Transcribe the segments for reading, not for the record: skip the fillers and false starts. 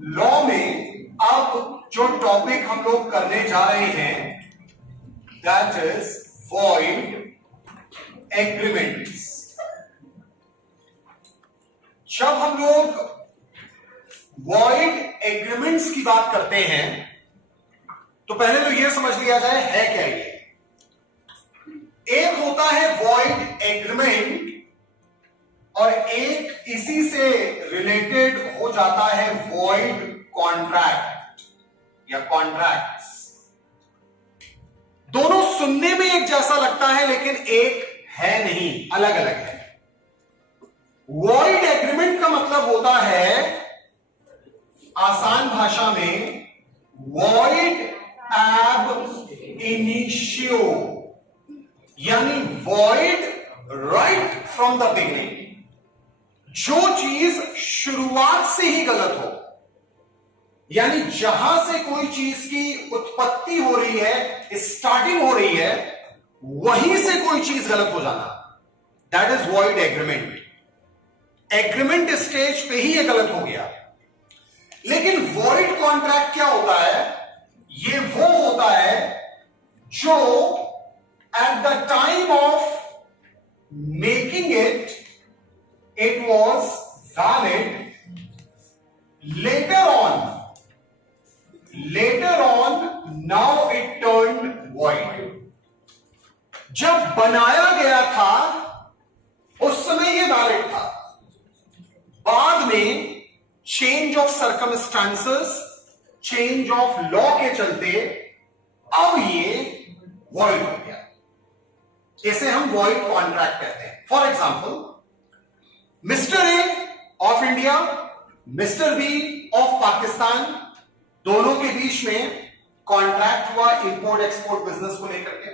Law में अब जो टॉपिक हम लोग करने जा रहे हैं दैट इज वॉइड एग्रीमेंट्स। जब हम लोग वॉइड एग्रीमेंट्स की बात करते हैं तो पहले तो यह समझ लिया जाए है क्या ये। एक होता है वॉइड एग्रीमेंट और एक इसी से रिलेटेड हो जाता है वॉइड कॉन्ट्रैक्ट या कॉन्ट्रैक्ट्स। दोनों सुनने में एक जैसा लगता है लेकिन एक है नहीं, अलग अलग है। वॉइड एग्रीमेंट का मतलब होता है आसान भाषा में वॉइड एब इनिशियो, यानी void right from the beginning. जो चीज शुरुआत से ही गलत हो, यानी जहां से कोई चीज की उत्पत्ति हो रही है, स्टार्टिंग हो रही है, वहीं से कोई चीज गलत हो जाना, that is void agreement. Agreement stage पे ही ये गलत हो गया। लेकिन वॉइड कॉन्ट्रैक्ट क्या होता है? ये वो होता है जो at the time of making it was valid, later on now it turned void। जब बनाया गया था उस समय ये वैलिड था, बाद में change of circumstances, change of law के चलते अब ये वॉइड हो गया। इसे हम वॉइड कॉन्ट्रैक्ट कहते हैं। For example, mister A of India, mister B of Pakistan, दोनों के बीच में कॉन्ट्रैक्ट हुआ इंपोर्ट एक्सपोर्ट बिजनेस को लेकर के।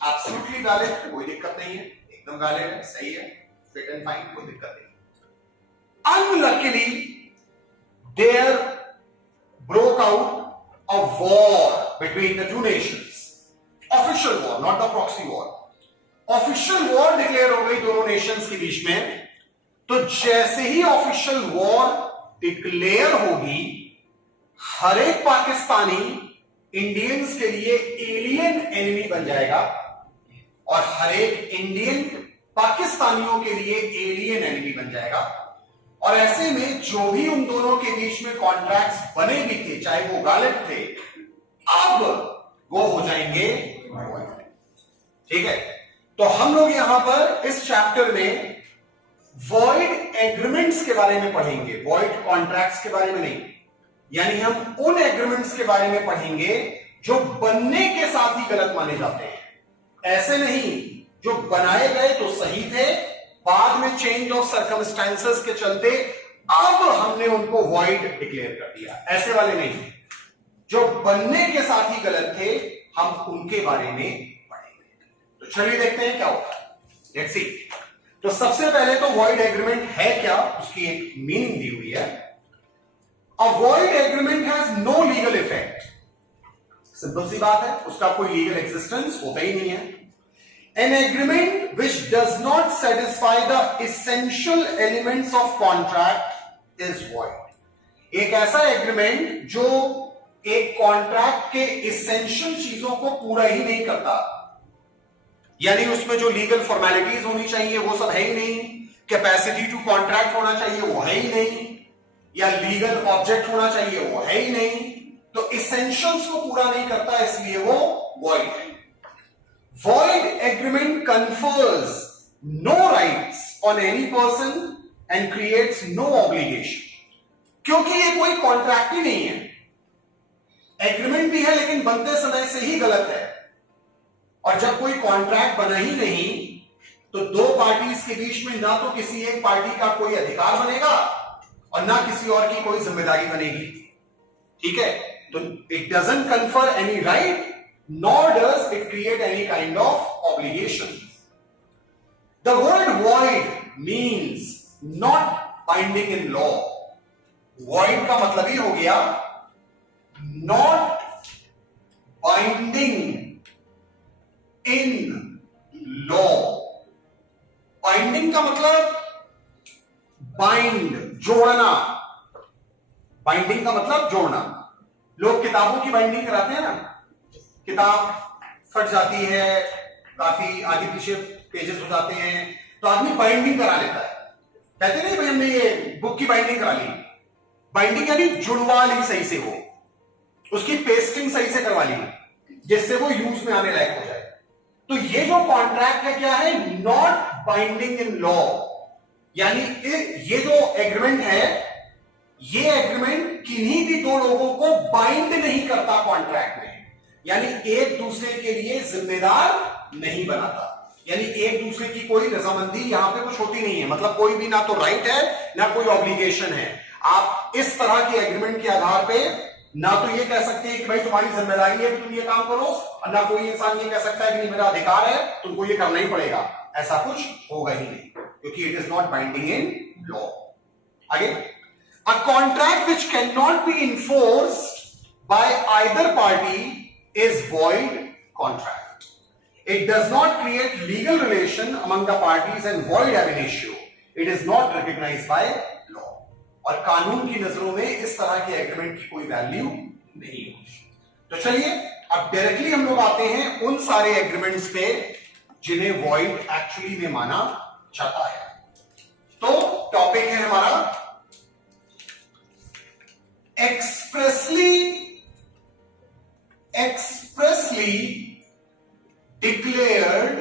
एब्सोल्युटली वैलिड, कोई दिक्कत नहीं है, एकदम वैलिड है, सही है, फिट एंड फाइन, कोई दिक्कत नहीं। Unluckily there broke out a war between the two nations, official war, not the proxy war. Official war declare हो गई दोनों नेशंस के बीच में। तो जैसे ही ऑफिशियल वॉर डिक्लेयर होगी, हर एक पाकिस्तानी इंडियंस के लिए एलियन एनिमी बन जाएगा और हर एक इंडियन पाकिस्तानियों के लिए एलियन एनिमी बन जाएगा। और ऐसे में जो भी उन दोनों के बीच में कॉन्ट्रैक्ट्स बने भी थे, चाहे वो वैलिड थे, अब वो हो जाएंगे वॉइड। ठीक है, तो हम लोग यहां पर इस चैप्टर में वॉइड एग्रीमेंट्स के बारे में पढ़ेंगे, वॉइड कॉन्ट्रैक्ट्स के बारे में नहीं। यानी हम उन एग्रीमेंट्स के बारे में पढ़ेंगे जो बनने के साथ ही गलत माने जाते हैं। ऐसे नहीं जो बनाए गए तो सही थे, बाद में चेंज ऑफ सर्कमस्टांसेस के चलते अब हमने उनको वॉइड डिक्लेयर कर दिया, ऐसे वाले नहीं। जो बनने के साथ ही गलत थे, हम उनके बारे में पढ़ेंगे। तो चलिए देखते हैं क्या होता है, लेट्स सी। तो सबसे पहले तो वॉइड एग्रीमेंट है क्या, उसकी एक मीनिंग दी हुई है। A void agreement has no legal effect. Simple सी बात है, उसका कोई लीगल एग्जिस्टेंस होता ही नहीं है। An agreement which does not satisfy the essential elements of contract is void. एक ऐसा एग्रीमेंट जो एक कॉन्ट्रैक्ट के एसेंशियल चीजों को पूरा ही नहीं करता, यानी उसमें जो लीगल फॉर्मेलिटीज होनी चाहिए वो सब है ही नहीं, कैपेसिटी टू कॉन्ट्रैक्ट होना चाहिए वो है ही नहीं, या लीगल ऑब्जेक्ट होना चाहिए वो है ही नहीं, तो इसेंशियल्स को पूरा नहीं करता, इसलिए वो वॉइड है। Void agreement confers no rights on any person and creates no obligation. क्योंकि ये कोई कॉन्ट्रैक्ट ही नहीं है, एग्रीमेंट भी है लेकिन बनते समय से ही गलत है। और जब कोई कॉन्ट्रैक्ट बना ही नहीं तो दो पार्टीज के बीच में ना तो किसी एक पार्टी का कोई अधिकार बनेगा और ना किसी और की कोई जिम्मेदारी बनेगी। ठीक है, तो it doesn't confer any right nor does it create any kind of obligation. The word void means not binding in law. Void का मतलब ही हो गया not binding in law. Binding का मतलब बाइंड, जोड़ना, बाइंडिंग का मतलब जोड़ना। लोग किताबों की बाइंडिंग कराते हैं ना, किताब फट जाती है, काफी आगे पीछे पेजेस हो जाते हैं, तो आदमी बाइंडिंग करा लेता है। कहते नहीं भाई हमने ये बुक की बाइंडिंग करा ली। बाइंडिंग यानी जुड़वा ली सही से, वो उसकी पेस्टिंग सही से करवा ली जिससे वो यूज में आने लायक हो जाए। तो ये जो कॉन्ट्रैक्ट है क्या है, नॉट बाइंडिंग इन लॉ, यानी ये जो एग्रीमेंट है, ये एग्रीमेंट किन्हीं भी दो लोगों को बाइंड नहीं करता कॉन्ट्रैक्ट में, यानी एक दूसरे के लिए जिम्मेदार नहीं बनाता, यानी एक दूसरे की कोई रजामंदी यहां पे कुछ होती नहीं है। मतलब कोई भी ना तो राइट है ना कोई ऑब्लिगेशन है। आप इस तरह के एग्रीमेंट के आधार पे ना तो ये कह सकते हैं कि भाई तुम्हारी जिम्मेदारी है कि तुम ये काम करो, और ना कोई इंसान ये कह सकता है कि नहीं मेरा अधिकार है तुमको ये करना ही पड़ेगा। ऐसा कुछ होगा ही नहीं, क्योंकि it is not binding in law. आगे, a contract which can not be enforced by either party is void contract. It does not create legal relation among the parties and void ab initio. It is not recognised by law. और कानून की नजरों में इस तरह के agreement की कोई वैल्यू नहीं होती। तो चलिए अब डायरेक्टली हम लोग आते हैं उन सारे एग्रीमेंट्स पे जिन्हें वॉइड एक्चुअली में माना जाता है। तो टॉपिक है हमारा एक्सप्रेसली डिक्लेयर्ड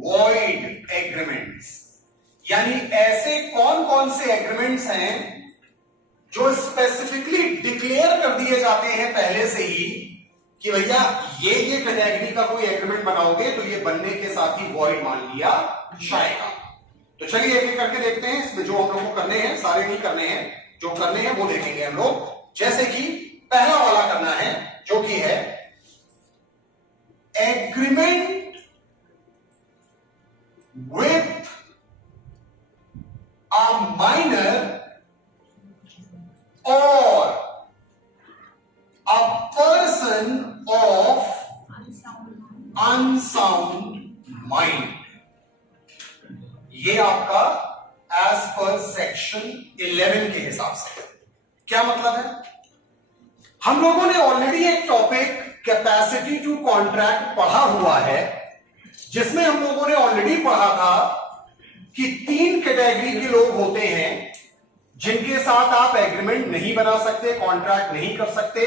वॉइड एग्रीमेंट्स, यानी ऐसे कौन कौन से एग्रीमेंट्स हैं जो स्पेसिफिकली डिक्लेयर कर दिए जाते हैं पहले से ही कि भैया ये कैटेगरी का कोई एग्रीमेंट बनाओगे तो ये बनने के साथ ही वॉइड मान लिया जाएगा। तो चलिए एक एक करके देखते हैं। इसमें जो हम लोग को करने हैं, सारे नहीं करने हैं, जो करने हैं वो देखेंगे हम लोग। जैसे कि पहला वाला करना है जो कि है agreement with a minor or a person of unsound mind। ये आपका एज पर सेक्शन 11 के हिसाब से क्या मतलब है। हम लोगों ने ऑलरेडी एक टॉपिक कैपेसिटी टू कॉन्ट्रैक्ट पढ़ा हुआ है, जिसमें हम लोगों ने ऑलरेडी पढ़ा था कि 3 कैटेगरी के लोग होते हैं जिनके साथ आप एग्रीमेंट नहीं बना सकते, कॉन्ट्रैक्ट नहीं कर सकते।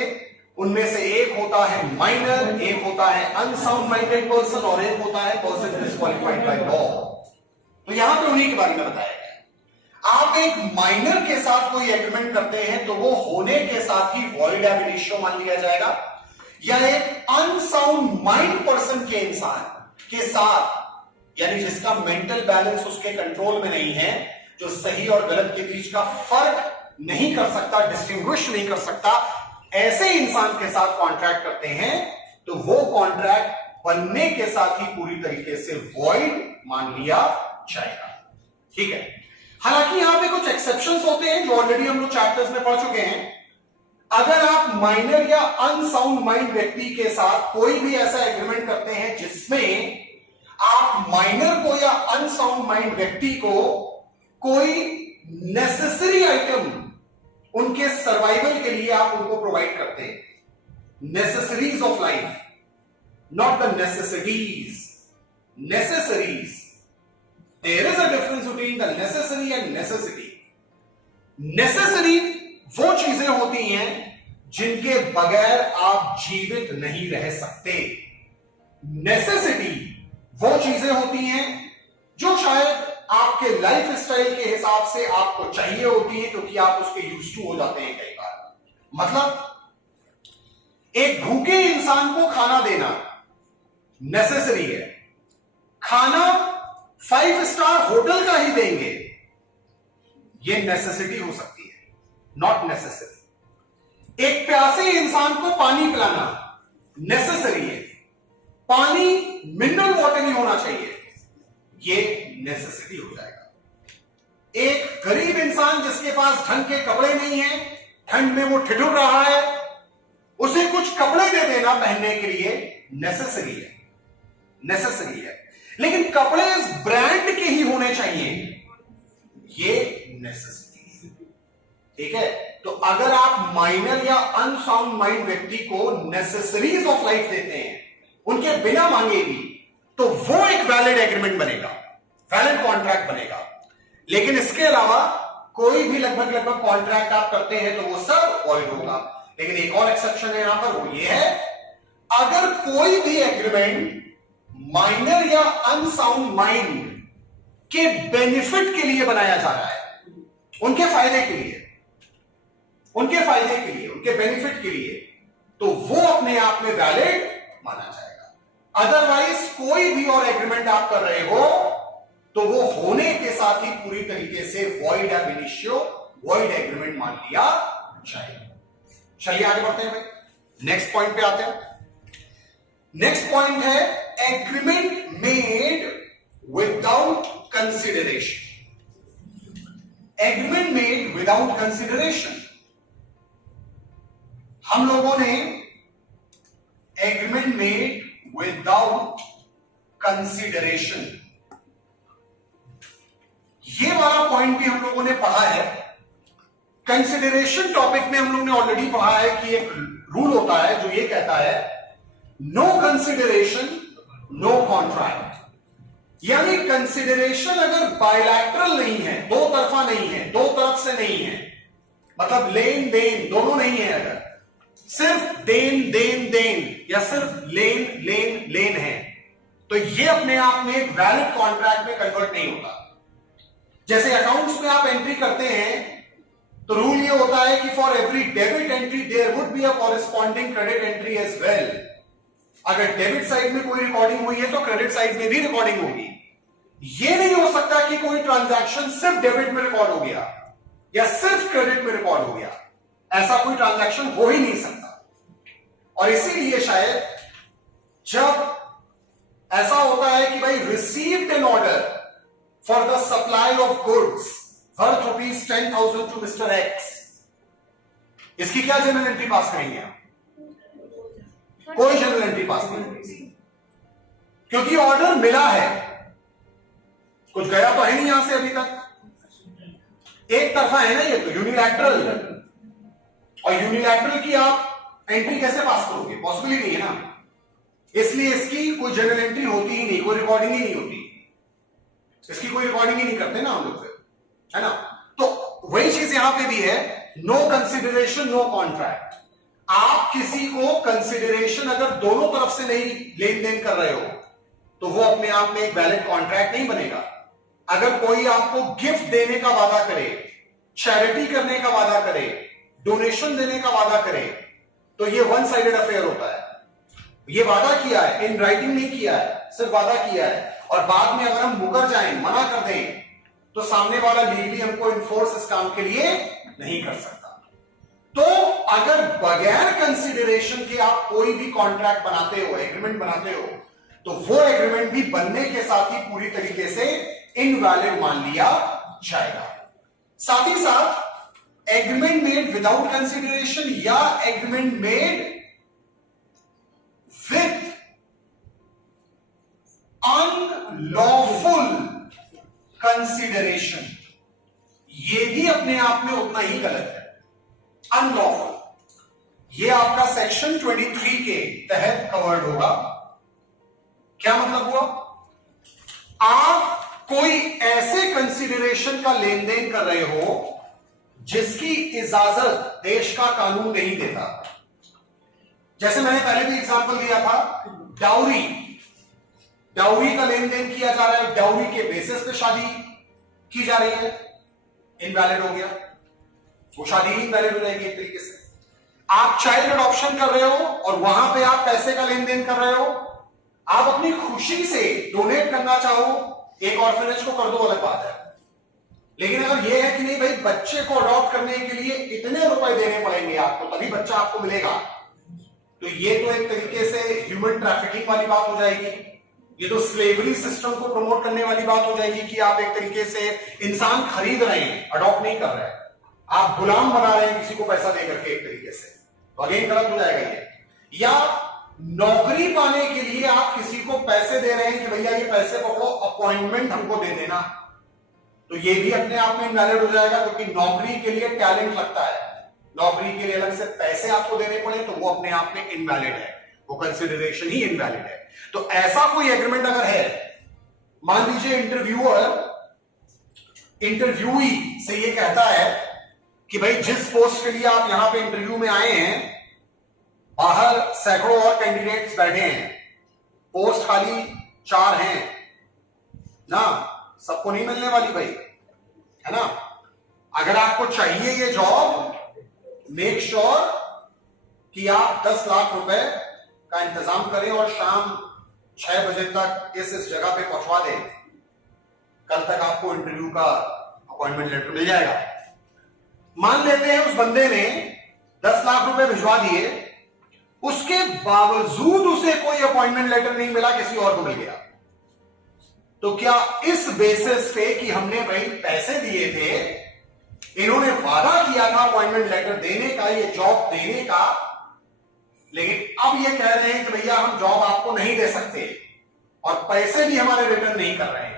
उनमें से एक होता है माइनर, एक होता है अनसाउंड माइंडेड पर्सन और एक होता है पर्सन डिस्क्वालिफाइड बाय लॉ। तो यहां पे उन्हीं के बारे में बताया गया। आप एक माइनर के साथ कोई एग्रीमेंट करते हैं तो वो होने के साथ ही वॉइड एब इनिशियो मान लिया जाएगा, या एक अनसाउंड माइंड पर्सन के इंसान के साथ, यानी जिसका मेंटल बैलेंस उसके कंट्रोल में नहीं है, जो सही और गलत के बीच का फर्क नहीं कर सकता, डिस्टिंग्विश नहीं कर सकता, ऐसे इंसान के साथ कॉन्ट्रैक्ट करते हैं तो वो कॉन्ट्रैक्ट बनने के साथ ही पूरी तरीके से वॉइड मान लिया जाएगा। ठीक है। हालांकि यहां पे कुछ एक्सेप्शंस होते हैं जो ऑलरेडी हम लोग चैप्टर्स में पढ़ चुके हैं। अगर आप माइनर या अनसाउंड माइंड व्यक्ति के साथ कोई भी ऐसा एग्रीमेंट करते हैं जिसमें आप माइनर को या अनसाउंड माइंड व्यक्ति को कोई नेसेसरी आइटम उनके सर्वाइवल के लिए आप उनको प्रोवाइड करते हैं, necessaries of life, not the necessities, necessaries. There is a difference between the necessary and necessity. Necessary वो चीजें होती हैं जिनके बगैर आप जीवित नहीं रह सकते। नेसेसिटी वो चीजें होती हैं जो शायद आपके लाइफ स्टाइल के हिसाब से आपको चाहिए होती है, क्योंकि आप उसके यूज टू हो जाते हैं कई बार। मतलब एक भूखे इंसान को खाना देना नेसेसरी है, खाना 5 स्टार होटल का ही देंगे ये नेसेसिटी हो सकती है, नॉट नेसेसरी। एक प्यासे इंसान को पानी पिलाना नेसेसरी है, पानी मिनरल वाटर ही होना चाहिए, ये नेसेसिटी हो जाएगा। एक गरीब इंसान जिसके पास ढंग के कपड़े नहीं है, ठंड में वो ठिठुर रहा है, उसे कुछ कपड़े दे देना पहनने के लिए नेसेसरी है, नेसेसरी है। लेकिन कपड़े इस ब्रांड के ही होने चाहिए, ये नेसेसिटी है। ठीक है, तो अगर आप माइनर या अनसाउंड माइंड व्यक्ति को नेसेसरीज ऑफ लाइफ देते हैं, उनके बिना मांगे भी, तो वो एक वैलिड एग्रीमेंट बनेगा, वैलिड कॉन्ट्रैक्ट बनेगा। लेकिन इसके अलावा कोई भी लगभग कॉन्ट्रैक्ट आप करते हैं तो वो सब वॉइड होगा। लेकिन एक और एक्सेप्शन है यहां पर, वो ये है, अगर कोई भी एग्रीमेंट माइनर या अनसाउंड माइंड के बेनिफिट के लिए बनाया जा रहा है, उनके फायदे के लिए, उनके बेनिफिट के लिए, तो वो अपने आप में वैलिड माना जाएगा। अदरवाइज कोई भी और एग्रीमेंट आप कर रहे हो तो वो होने के साथ ही पूरी तरीके से void ab initio, void agreement मान लिया जाएगा। चलिए आगे बढ़ते हैं भाई, नेक्स्ट पॉइंट पे आते हैं। नेक्स्ट पॉइंट है agreement made without consideration. Agreement made without consideration, हम लोगों ने एग्रीमेंट मेड विदाउट कंसिडरेशन, ये वाला पॉइंट भी हम लोगों ने पढ़ा है। कंसिडरेशन टॉपिक में हम लोग ने ऑलरेडी पढ़ा है कि एक रूल होता है जो ये कहता है नो कंसिडरेशन नो कॉन्ट्रैक्ट। यानी कंसिडरेशन अगर बायलैटरल नहीं है, दो तरफा नहीं है, दो तरफ से नहीं है, मतलब लेन देन दोनों नहीं है, अगर सिर्फ देन देन देन या सिर्फ लेन लेन लेन है, तो ये अपने आप में एक वैलिड कॉन्ट्रैक्ट में कन्वर्ट नहीं होता। जैसे अकाउंट्स में आप एंट्री करते हैं तो रूल ये होता है कि for every debit entry there would be a corresponding credit entry as well. अगर डेबिट साइड में कोई रिकॉर्डिंग हुई है तो क्रेडिट साइड में भी रिकॉर्डिंग होगी। ये नहीं हो सकता कि कोई ट्रांजैक्शन सिर्फ डेबिट में रिकॉर्ड हो गया या सिर्फ क्रेडिट में रिकॉर्ड हो गया, ऐसा कोई ट्रांजैक्शन हो ही नहीं सकता। और इसीलिए शायद जब ऐसा होता है कि भाई received an order for the supply of goods worth rupees 10,000 to Mr. X, इसकी क्या जनरल एंट्री पास करेंगे आप? कोई जनरल एंट्री पास नहीं करेंगे, क्योंकि ऑर्डर मिला है, कुछ गया तो है नहीं यहां से अभी तक, एक तरफा है ना ये तो, यूनिलैटरल। और यूनिलैटरल की आप एंट्री कैसे पास करोगे? पॉसिबल ही नहीं है ना। इसलिए इसकी कोई जनरल एंट्री होती ही नहीं, कोई रिकॉर्डिंग ही नहीं होती, इसकी कोई रिकॉर्डिंग ही नहीं करते ना हम लोग फिर, है ना। तो वही चीज यहां पे भी है, नो कंसिडरेशन नो कॉन्ट्रैक्ट। आप किसी को कंसिडरेशन अगर दोनों तरफ से नहीं लेन देन कर रहे हो तो वो अपने आप में एक वैलिड कॉन्ट्रैक्ट नहीं बनेगा। अगर कोई आपको गिफ्ट देने का वादा करे, चैरिटी करने का वादा करे, डोनेशन देने का वादा करे, तो ये वन साइडेड अफेयर होता है। ये वादा किया है, इन राइटिंग नहीं किया है, सिर्फ वादा किया है, और बाद में अगर हम मुकर जाएं, मना कर दें, तो सामने वाला लीगली हमको इन्फोर्स इस काम के लिए नहीं कर सकता। तो अगर बगैर कंसिडरेशन के आप कोई भी कॉन्ट्रैक्ट बनाते हो, एग्रीमेंट बनाते हो, तो वो एग्रीमेंट भी बनने के साथ ही पूरी तरीके से इनवैलिड मान लिया जाएगा। साथ ही साथ एग्रीमेंट मेड विदाउट कंसिडरेशन या agreement made with unlawful consideration, ये भी अपने आप में उतना ही गलत है। अनलॉफुल, ये आपका सेक्शन 23 के तहत कवर्ड होगा। क्या मतलब हुआ? आप कोई ऐसे कंसिडरेशन का लेन देन कर रहे हो जिसकी इजाजत देश का कानून नहीं देता। जैसे मैंने पहले भी एग्जांपल दिया था, डाउरी, डाउरी का लेन देन किया जा रहा है, डाउरी के बेसिस पे शादी की जा रही है, इनवैलिड हो गया, वो शादी ही इनवैलिड हो जाएगी एक तरीके से। आप चाइल्ड अडॉप्शन कर रहे हो और वहां पे आप पैसे का लेन देन कर रहे हो, आप अपनी खुशी से डोनेट करना चाहो, एक ऑर्फनेज को कर दो, अलग बात है। लेकिन अगर यह है कि नहीं भाई बच्चे को अडॉप्ट करने के लिए इतने रुपए देने पड़ेंगे आपको, तभी बच्चा आपको मिलेगा, तो ये तो एक तरीके से ह्यूमन ट्रैफिकिंग वाली बात हो जाएगी। ये तो स्लेवरी सिस्टम को प्रमोट करने वाली बात हो जाएगी कि आप एक तरीके से इंसान खरीद रहे हैं, अडॉप्ट नहीं कर रहे हैं, आप गुलाम बना रहे हैं किसी को पैसा देकर के एक तरीके से, तो अगेन गलत हो जाएगा ये। या नौकरी पाने के लिए आप किसी को पैसे दे रहे हैं कि भैया ये पैसे पकड़ो, अपॉइंटमेंट हमको दे देना, तो ये भी अपने आप में इनवैलिड हो जाएगा, क्योंकि नौकरी के लिए टैलेंट लगता है, नौकरी के लिए अलग से पैसे आपको देने पड़े, तो वो अपने आप में इनवैलिड है, वो कंसिडरेशन ही इनवैलिड है। तो ऐसा कोई एग्रीमेंट अगर है, मान लीजिए इंटरव्यूअर इंटरव्यूई से ये कहता है कि भाई जिस पोस्ट के लिए आप यहां पे इंटरव्यू में आए हैं, बाहर सैकड़ों और कैंडिडेट्स बैठे हैं, पोस्ट खाली 4 हैं ना, सबको नहीं मिलने वाली भाई, है ना। अगर आपको चाहिए ये जॉब, मेक श्योर कि आप 10 लाख रुपए का इंतजाम करें और शाम 6 बजे तक इस जगह पे पहुंचवा दें, कल तक आपको इंटरव्यू का अपॉइंटमेंट लेटर मिल जाएगा। मान लेते हैं उस बंदे ने 10 लाख रुपए भिजवा दिए, उसके बावजूद उसे कोई अपॉइंटमेंट लेटर नहीं मिला, किसी और को मिल गया, तो क्या इस बेसिस पे कि हमने भाई पैसे दिए थे, इन्होंने वादा किया था अपॉइंटमेंट लेटर देने का, ये जॉब देने का, लेकिन अब ये कह रहे हैं कि भैया हम जॉब आपको नहीं दे सकते और पैसे भी हमारे रिटर्न नहीं कर रहे हैं,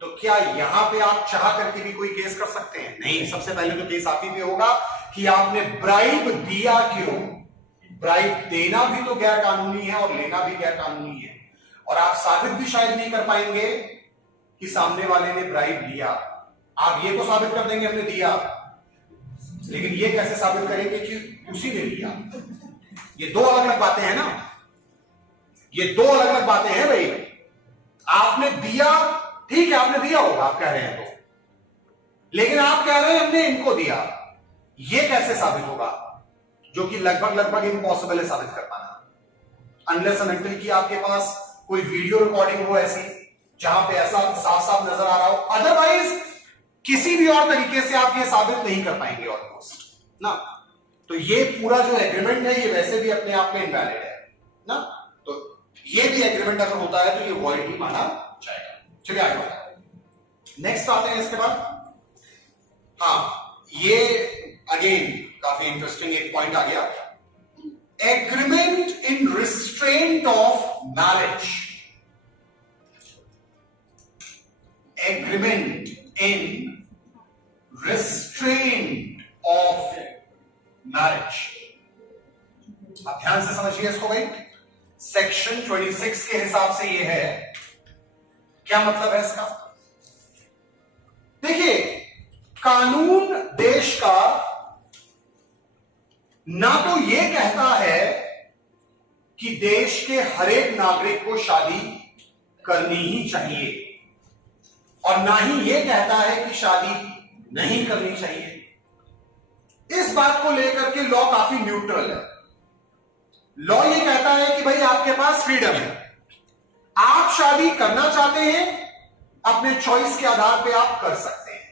तो क्या यहां पे आप चाह करके भी कोई केस कर सकते हैं? नहीं। सबसे पहले तो केस आप ही पे होगा कि आपने ब्राइब दिया क्यों। ब्राइब देना भी तो गैर कानूनी है और लेना भी गैर कानूनी है, और आप साबित भी शायद नहीं कर पाएंगे कि सामने वाले ने ब्राइब लिया। आप ये तो साबित कर देंगे हमने दिया, लेकिन ये कैसे साबित करेंगे कि उसी ने लिया? ये दो अलग अलग बातें हैं ना, ये दो अलग अलग बातें हैं भाई। आपने दिया, ठीक है आपने दिया होगा, आप कह रहे हैं तो, लेकिन आप कह रहे हैं हमने इनको दिया, ये कैसे साबित होगा? जो कि लगभग इम्पॉसिबल है साबित कर पाना, अनलेस एंड अनटिल कि आपके पास कोई वीडियो रिकॉर्डिंग हो ऐसी जहां पे ऐसा साफ साफ नजर आ रहा हो। अदरवाइज किसी भी और तरीके से आप ये साबित नहीं कर पाएंगे ऑलमोस्ट ना। तो ये पूरा जो एग्रीमेंट है ये वैसे भी अपने आप में इनवैलिड है ना, तो ये भी एग्रीमेंट अगर होता है तो ये वॉइड ही माना जाएगा। चलिए आगे बढ़ते हैं, नेक्स्ट आते हैं इसके बाद। हाँ, ये अगेन काफी इंटरेस्टिंग एक पॉइंट आ गया, agreement in restraint of marriage. Agreement in restraint of marriage. आप ध्यान से समझिए इसको भाई, सेक्शन 26 के हिसाब से ये है। क्या मतलब है इसका? देखिए, कानून देश का ना तो ये कहता है कि देश के हर एक नागरिक को शादी करनी ही चाहिए, और ना ही ये कहता है कि शादी नहीं करनी चाहिए। इस बात को लेकर के लॉ काफी न्यूट्रल है। लॉ ये कहता है कि भाई आपके पास फ्रीडम है, आप शादी करना चाहते हैं अपने चॉइस के आधार पे आप कर सकते हैं,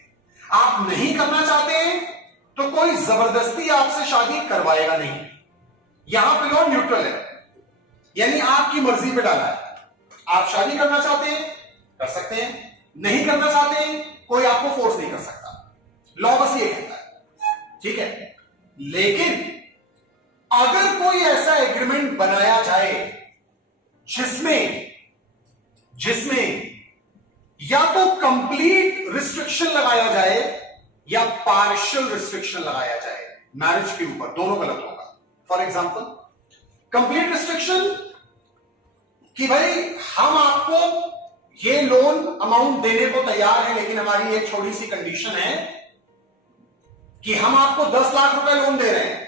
आप नहीं करना चाहते हैं तो कोई जबरदस्ती आपसे शादी करवाएगा नहीं। यहां पे लॉ न्यूट्रल है, यानी आपकी मर्जी पे डाला है। आप शादी करना चाहते हैं कर सकते हैं, नहीं करना चाहते हैं कोई आपको फोर्स नहीं कर सकता। लॉ बस ये कहता है, ठीक है। लेकिन अगर कोई ऐसा एग्रीमेंट बनाया जाए जिसमें या तो कंप्लीट रिस्ट्रिक्शन लगाया जाए या पार्शियल रिस्ट्रिक्शन लगाया जाए मैरिज के ऊपर, दोनों गलत होगा। फॉर एग्जांपल, कंप्लीट रिस्ट्रिक्शन कि भाई हम आपको ये लोन अमाउंट देने को तैयार है, लेकिन हमारी एक छोटी सी कंडीशन है कि हम आपको 10 लाख रुपए लोन दे रहे हैं,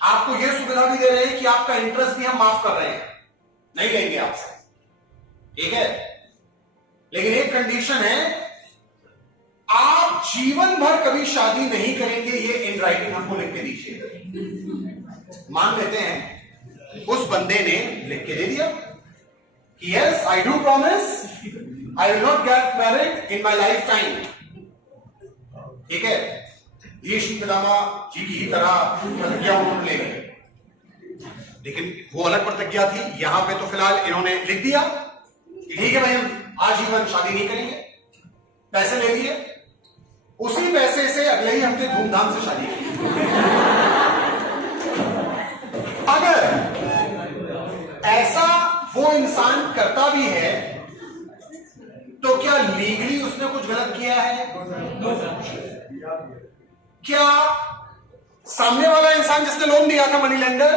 आपको यह सुविधा भी दे रहे हैं कि आपका इंटरेस्ट भी हम माफ कर रहे हैं, नहीं लेंगे आपसे, ठीक है। लेकिन एक कंडीशन है, आप जीवन भर कभी शादी नहीं करेंगे, ये इन राइटिंग हमको लिख के दीजिए। मान लेते हैं उस बंदे ने लिख के दे दिया कि yes I do promise I will not get married in my life time, ठीक है। भीष्म पितामह जी की ही तरह प्रतिज्ञा उन्होंने ले ली, लेकिन वो अलग प्रतिज्ञा थी। यहां पे तो फिलहाल इन्होंने लिख दिया कि ठीक है भाई हम आजीवन शादी नहीं करेंगे, पैसे ले लिए, उसी पैसे से अगले ही हफ्ते धूमधाम से शादी की। अगर ऐसा वो इंसान करता भी है तो क्या लीगली उसने कुछ गलत किया है? क्या सामने वाला इंसान जिसने लोन दिया था, मनी लेंडर,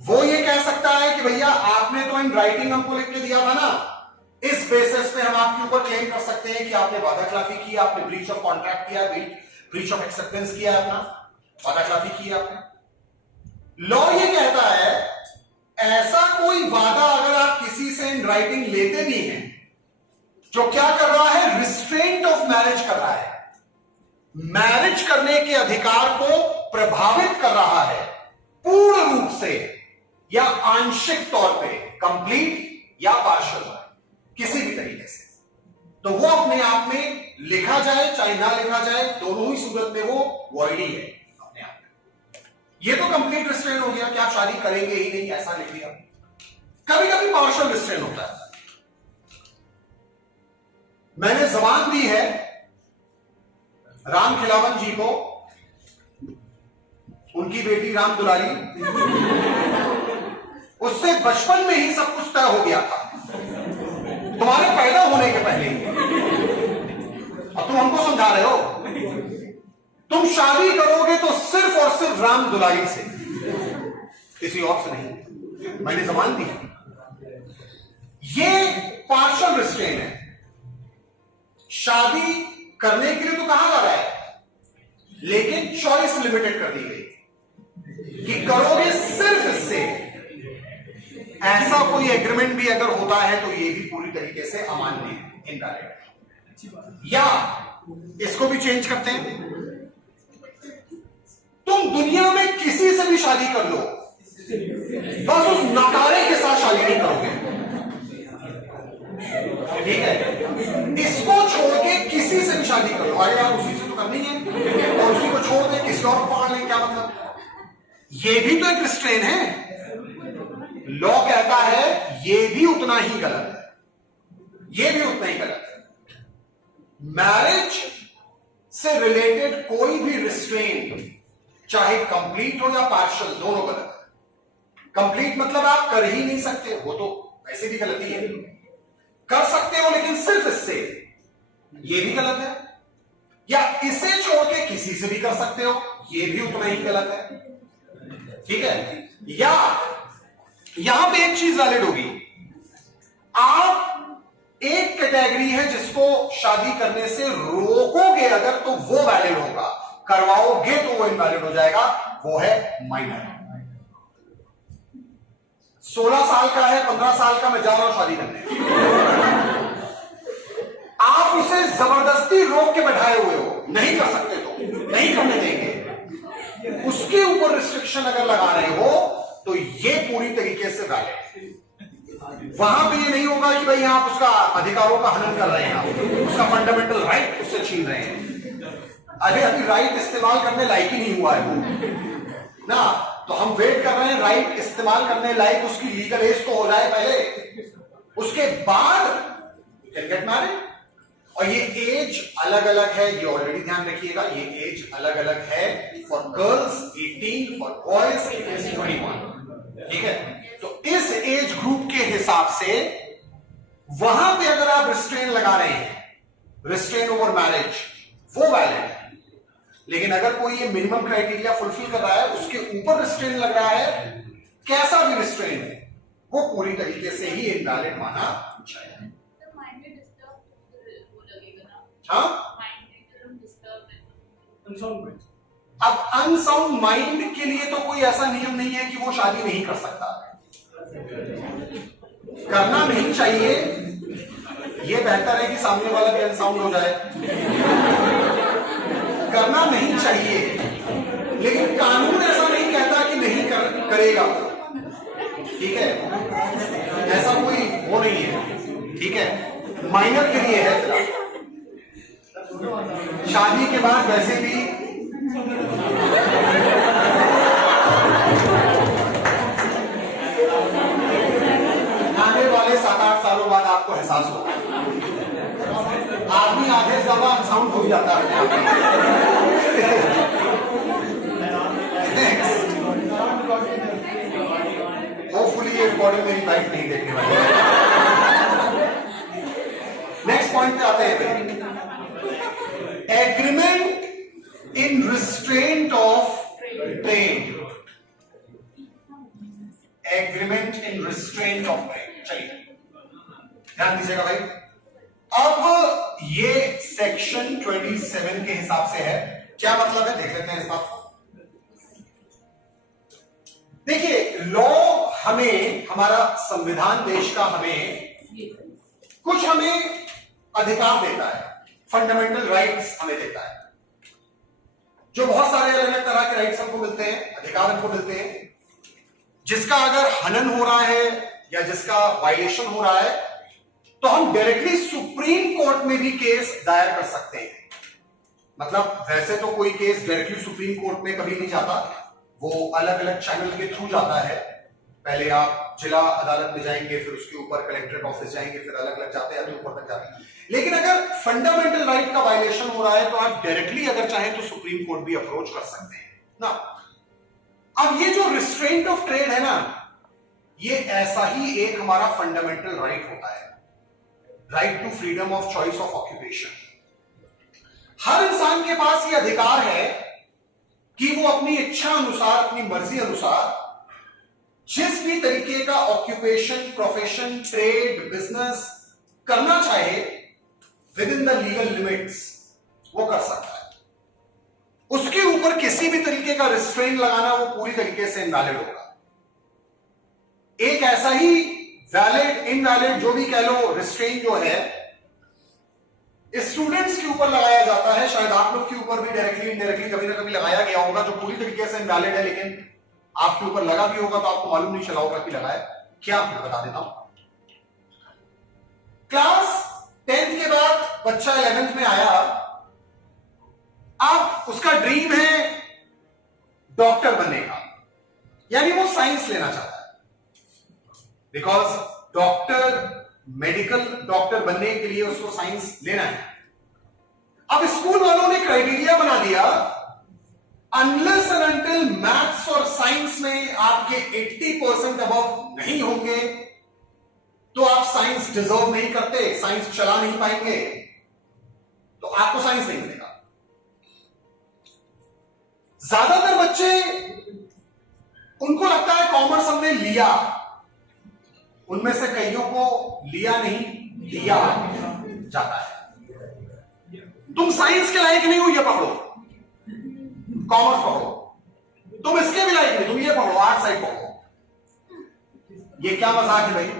वो ये कह सकता है कि भैया आपने तो इन राइटिंग हमको लिख के दिया था ना, इस बेसिस पे हम आपके ऊपर क्लेम कर सकते हैं कि आपने वादा खिलाफी की, आपने ब्रीच ऑफ कॉन्ट्रैक्ट किया, ब्रीच ऑफ एक्सेप्टेंस किया, अपना वादा खिलाफी की आपने। लॉ ये कहता है ऐसा कोई वादा अगर आप किसी से इन राइटिंग लेते भी हैं जो क्या कर रहा है, रिस्ट्रेंट ऑफ मैरिज कर रहा है, मैरिज करने के अधिकार को प्रभावित कर रहा है पूर्ण रूप से या आंशिक तौर पे, कंप्लीट या पार्शियल, किसी भी तरीके से, तो वो अपने आप में लिखा जाए चाहे ना लिखा जाए, दोनों ही सूरत में वो वॉइड ही है अपने आप में। ये तो कंप्लीट रिस्ट्रेन हो गया कि आप शादी करेंगे ही नहीं, ऐसा लिख दिया। कभी कभी पार्शियल रिस्ट्रेन होता है। मैंने जबान दी है राम खिलावन जी को, उनकी बेटी राम दुलारी, उससे बचपन में ही सब कुछ तय हो गया था, तुम्हारे पैदा होने के पहले ही। अब तुम हमको समझा रहे हो, तुम शादी करोगे तो सिर्फ और सिर्फ राम दुलारी से, किसी और से नहीं। मैंने जबान दी। ये पार्शियल रिस्ट्रेन है। शादी करने के लिए तो कहा जा रहा है, लेकिन चॉइस लिमिटेड कर दी गई कि करोगे सिर्फ इससे। ऐसा कोई एग्रीमेंट भी अगर होता है तो ये भी पूरी तरीके से अमान्य है, इनवैलिड। या इसको भी चेंज करते हैं, तुम दुनिया में किसी से भी शादी कर लो, बस उस नकारे के साथ शादी नहीं करोगे, ठीक है? इसको छोड़ के किसी से भी शादी कर लो, अरे यार उसी से तो करनी है, और उसी को छोड़ दे किसी और को पकड़ लें, क्या मतलब? ये भी तो एक रिस्ट्रेन है। लॉ कहता है ये भी उतना ही गलत है, ये भी उतना ही गलत है। मैरिज से रिलेटेड कोई भी रिस्ट्रेन, चाहे कंप्लीट हो या पार्शियल, दोनों गलत है। कंप्लीट मतलब आप कर ही नहीं सकते, वो तो वैसे भी गलती है। कर सकते हो लेकिन सिर्फ इससे, ये भी गलत है। या इसे छोड़ के किसी से भी कर सकते हो, ये भी उतना ही गलत है, ठीक है? या यहां पे एक चीज वैलिड होगी, आप एक कैटेगरी है जिसको शादी करने से रोकोगे अगर, तो वो वैलिड होगा, करवाओगे तो वो इनवैलिड हो जाएगा, वो है माइनर। 16 साल का है, 15 साल का, मैं जा रहा हूं शादी करने, आप उसे जबरदस्ती रोक के बैठाए हुए हो, नहीं कर सकते तो नहीं करने देंगे, उसके ऊपर रिस्ट्रिक्शन अगर लगा रहे हो तो ये पूरी तरीके से वैलिड है। वहां पे ये नहीं होगा कि भाई आप उसका अधिकारों का हनन कर रहे हैं, आप उसका फंडामेंटल राइट उससे छीन रहे हैं। अरे अभी राइट इस्तेमाल करने लायक ही नहीं हुआ है वो ना, तो हम वेट कर रहे हैं राइट इस्तेमाल करने लायक उसकी लीगल एज तो हो जाए पहले, उसके बाद कैन गेट मैरिड। और ये एज अलग अलग है, ये ऑलरेडी ध्यान रखिएगा, ये एज अलग अलग है। फॉर गर्ल्स 18, फॉर बॉयज 21, ठीक है? तो इस एज ग्रुप के हिसाब से वहां पे अगर आप रिस्ट्रेन लगा रहे हैं, रिस्ट्रेन ओवर मैरिज, वो वैलिड है। लेकिन अगर कोई ये मिनिमम क्राइटेरिया फुलफिल कर रहा है, उसके ऊपर रिस्ट्रेन लग रहा है, कैसा भी रिस्ट्रेन है, वो पूरी तरीके से ही इनवैलिड माना जाएगा। हाँ? अब अनसाउंड माइंड के लिए तो कोई ऐसा नियम नहीं है कि वो शादी नहीं कर सकता, करना नहीं चाहिए। ये बेहतर है कि सामने वाला भी अनसाउंड हो जाए, करना नहीं चाहिए, लेकिन कानून ऐसा नहीं कहता कि नहीं करेगा, ठीक है? ऐसा कोई वो नहीं है, ठीक है? माइनर के लिए है। शादी के बाद वैसे भी आने वाले 7-8 सालों बाद आपको एहसास होगा, आदमी आधे से ज्यादा अनसाउंड हो जाता है। होपफुली ये रिकॉर्डिंग मेरी वाइफ नहीं देखने वाली। नेक्स्ट पॉइंट पे आते हैं। Agreement in restraint of trade, agreement in restraint of trade. चलिए ध्यान दीजिएगा भाई, अब ये सेक्शन 27 के हिसाब से है, क्या मतलब है देख लेते हैं इस बात को। देखिए लॉ हमें, हमारा संविधान देश का हमें कुछ हमें अधिकार देता है, फंडामेंटल राइट्स हमें देता है, जो बहुत सारे अलग अलग तरह के राइट्स हमको मिलते हैं, अधिकार हमको मिलते हैं, जिसका अगर हनन हो रहा है या जिसका वायलेशन हो रहा है तो हम डायरेक्टली सुप्रीम कोर्ट में भी केस दायर कर सकते हैं। मतलब वैसे तो कोई केस डायरेक्टली सुप्रीम कोर्ट में कभी नहीं जाता, वो अलग अलग चैनल के थ्रू जाता है। पहले आप जिला अदालत में जाएंगे, फिर उसके ऊपर कलेक्ट्रेट ऑफिस जाएंगे, फिर अलग अलग जाते हैं, ऊपर तक जाते हैं। लेकिन अगर फंडामेंटल राइट का वायलेशन हो रहा है तो आप डायरेक्टली अगर चाहें तो सुप्रीम कोर्ट भी अप्रोच कर सकते हैं ना। अब ये जो रिस्ट्रेंट ऑफ ट्रेड है ना, ये ऐसा ही एक हमारा फंडामेंटल राइट होता है, right to freedom of choice of occupation. हर इंसान के पास ये अधिकार है कि वो अपनी इच्छा अनुसार, अपनी मर्जी अनुसार जिस भी तरीके का ऑक्यूपेशन, प्रोफेशन, ट्रेड, बिजनेस करना चाहे with in the legal limits वो कर सकता है। उसके ऊपर किसी भी तरीके का रिस्ट्रेन लगाना वो पूरी तरीके से इनवैलिड होगा। एक ऐसा ही वैलिड, इनवैलिड जो भी कह लो रिस्ट्रेन जो है स्टूडेंट्स के ऊपर लगाया जाता है, शायद आप लोग के ऊपर भी डायरेक्टली इनडायरेक्टली कभी ना कभी लगाया गया होगा, जो पूरी तरीके से इनवैलिड है, लेकिन आपके ऊपर लगा भी होगा तो आपको मालूम नहीं चला होगा कि लगा है। क्या मैं बता देता हूं, क्लास 10th के बाद बच्चा 11th में आया, अब उसका ड्रीम है डॉक्टर बनने का, यानी वो साइंस लेना चाहता है, बिकॉज डॉक्टर, मेडिकल डॉक्टर बनने के लिए उसको साइंस लेना है। अब स्कूल वालों ने क्राइटेरिया बना दिया, अनलेस एंड अनटिल मैथ्स और साइंस में आपके 80% अबव नहीं होंगे तो आप साइंस डिजर्व नहीं करते, साइंस चला नहीं पाएंगे, तो आपको साइंस नहीं मिलेगा। ज्यादातर बच्चे, उनको लगता है कॉमर्स हमने लिया, उनमें से कईयों को लिया नहीं, लिया जाता है। तुम साइंस के लायक नहीं हो, ये पकड़ो, कॉमर्स पकड़ो, तुम इसके भी लायक नहीं, तुम ये पकड़ो, आर्ट साइड पकड़ो। ये क्या मजाक है भाई,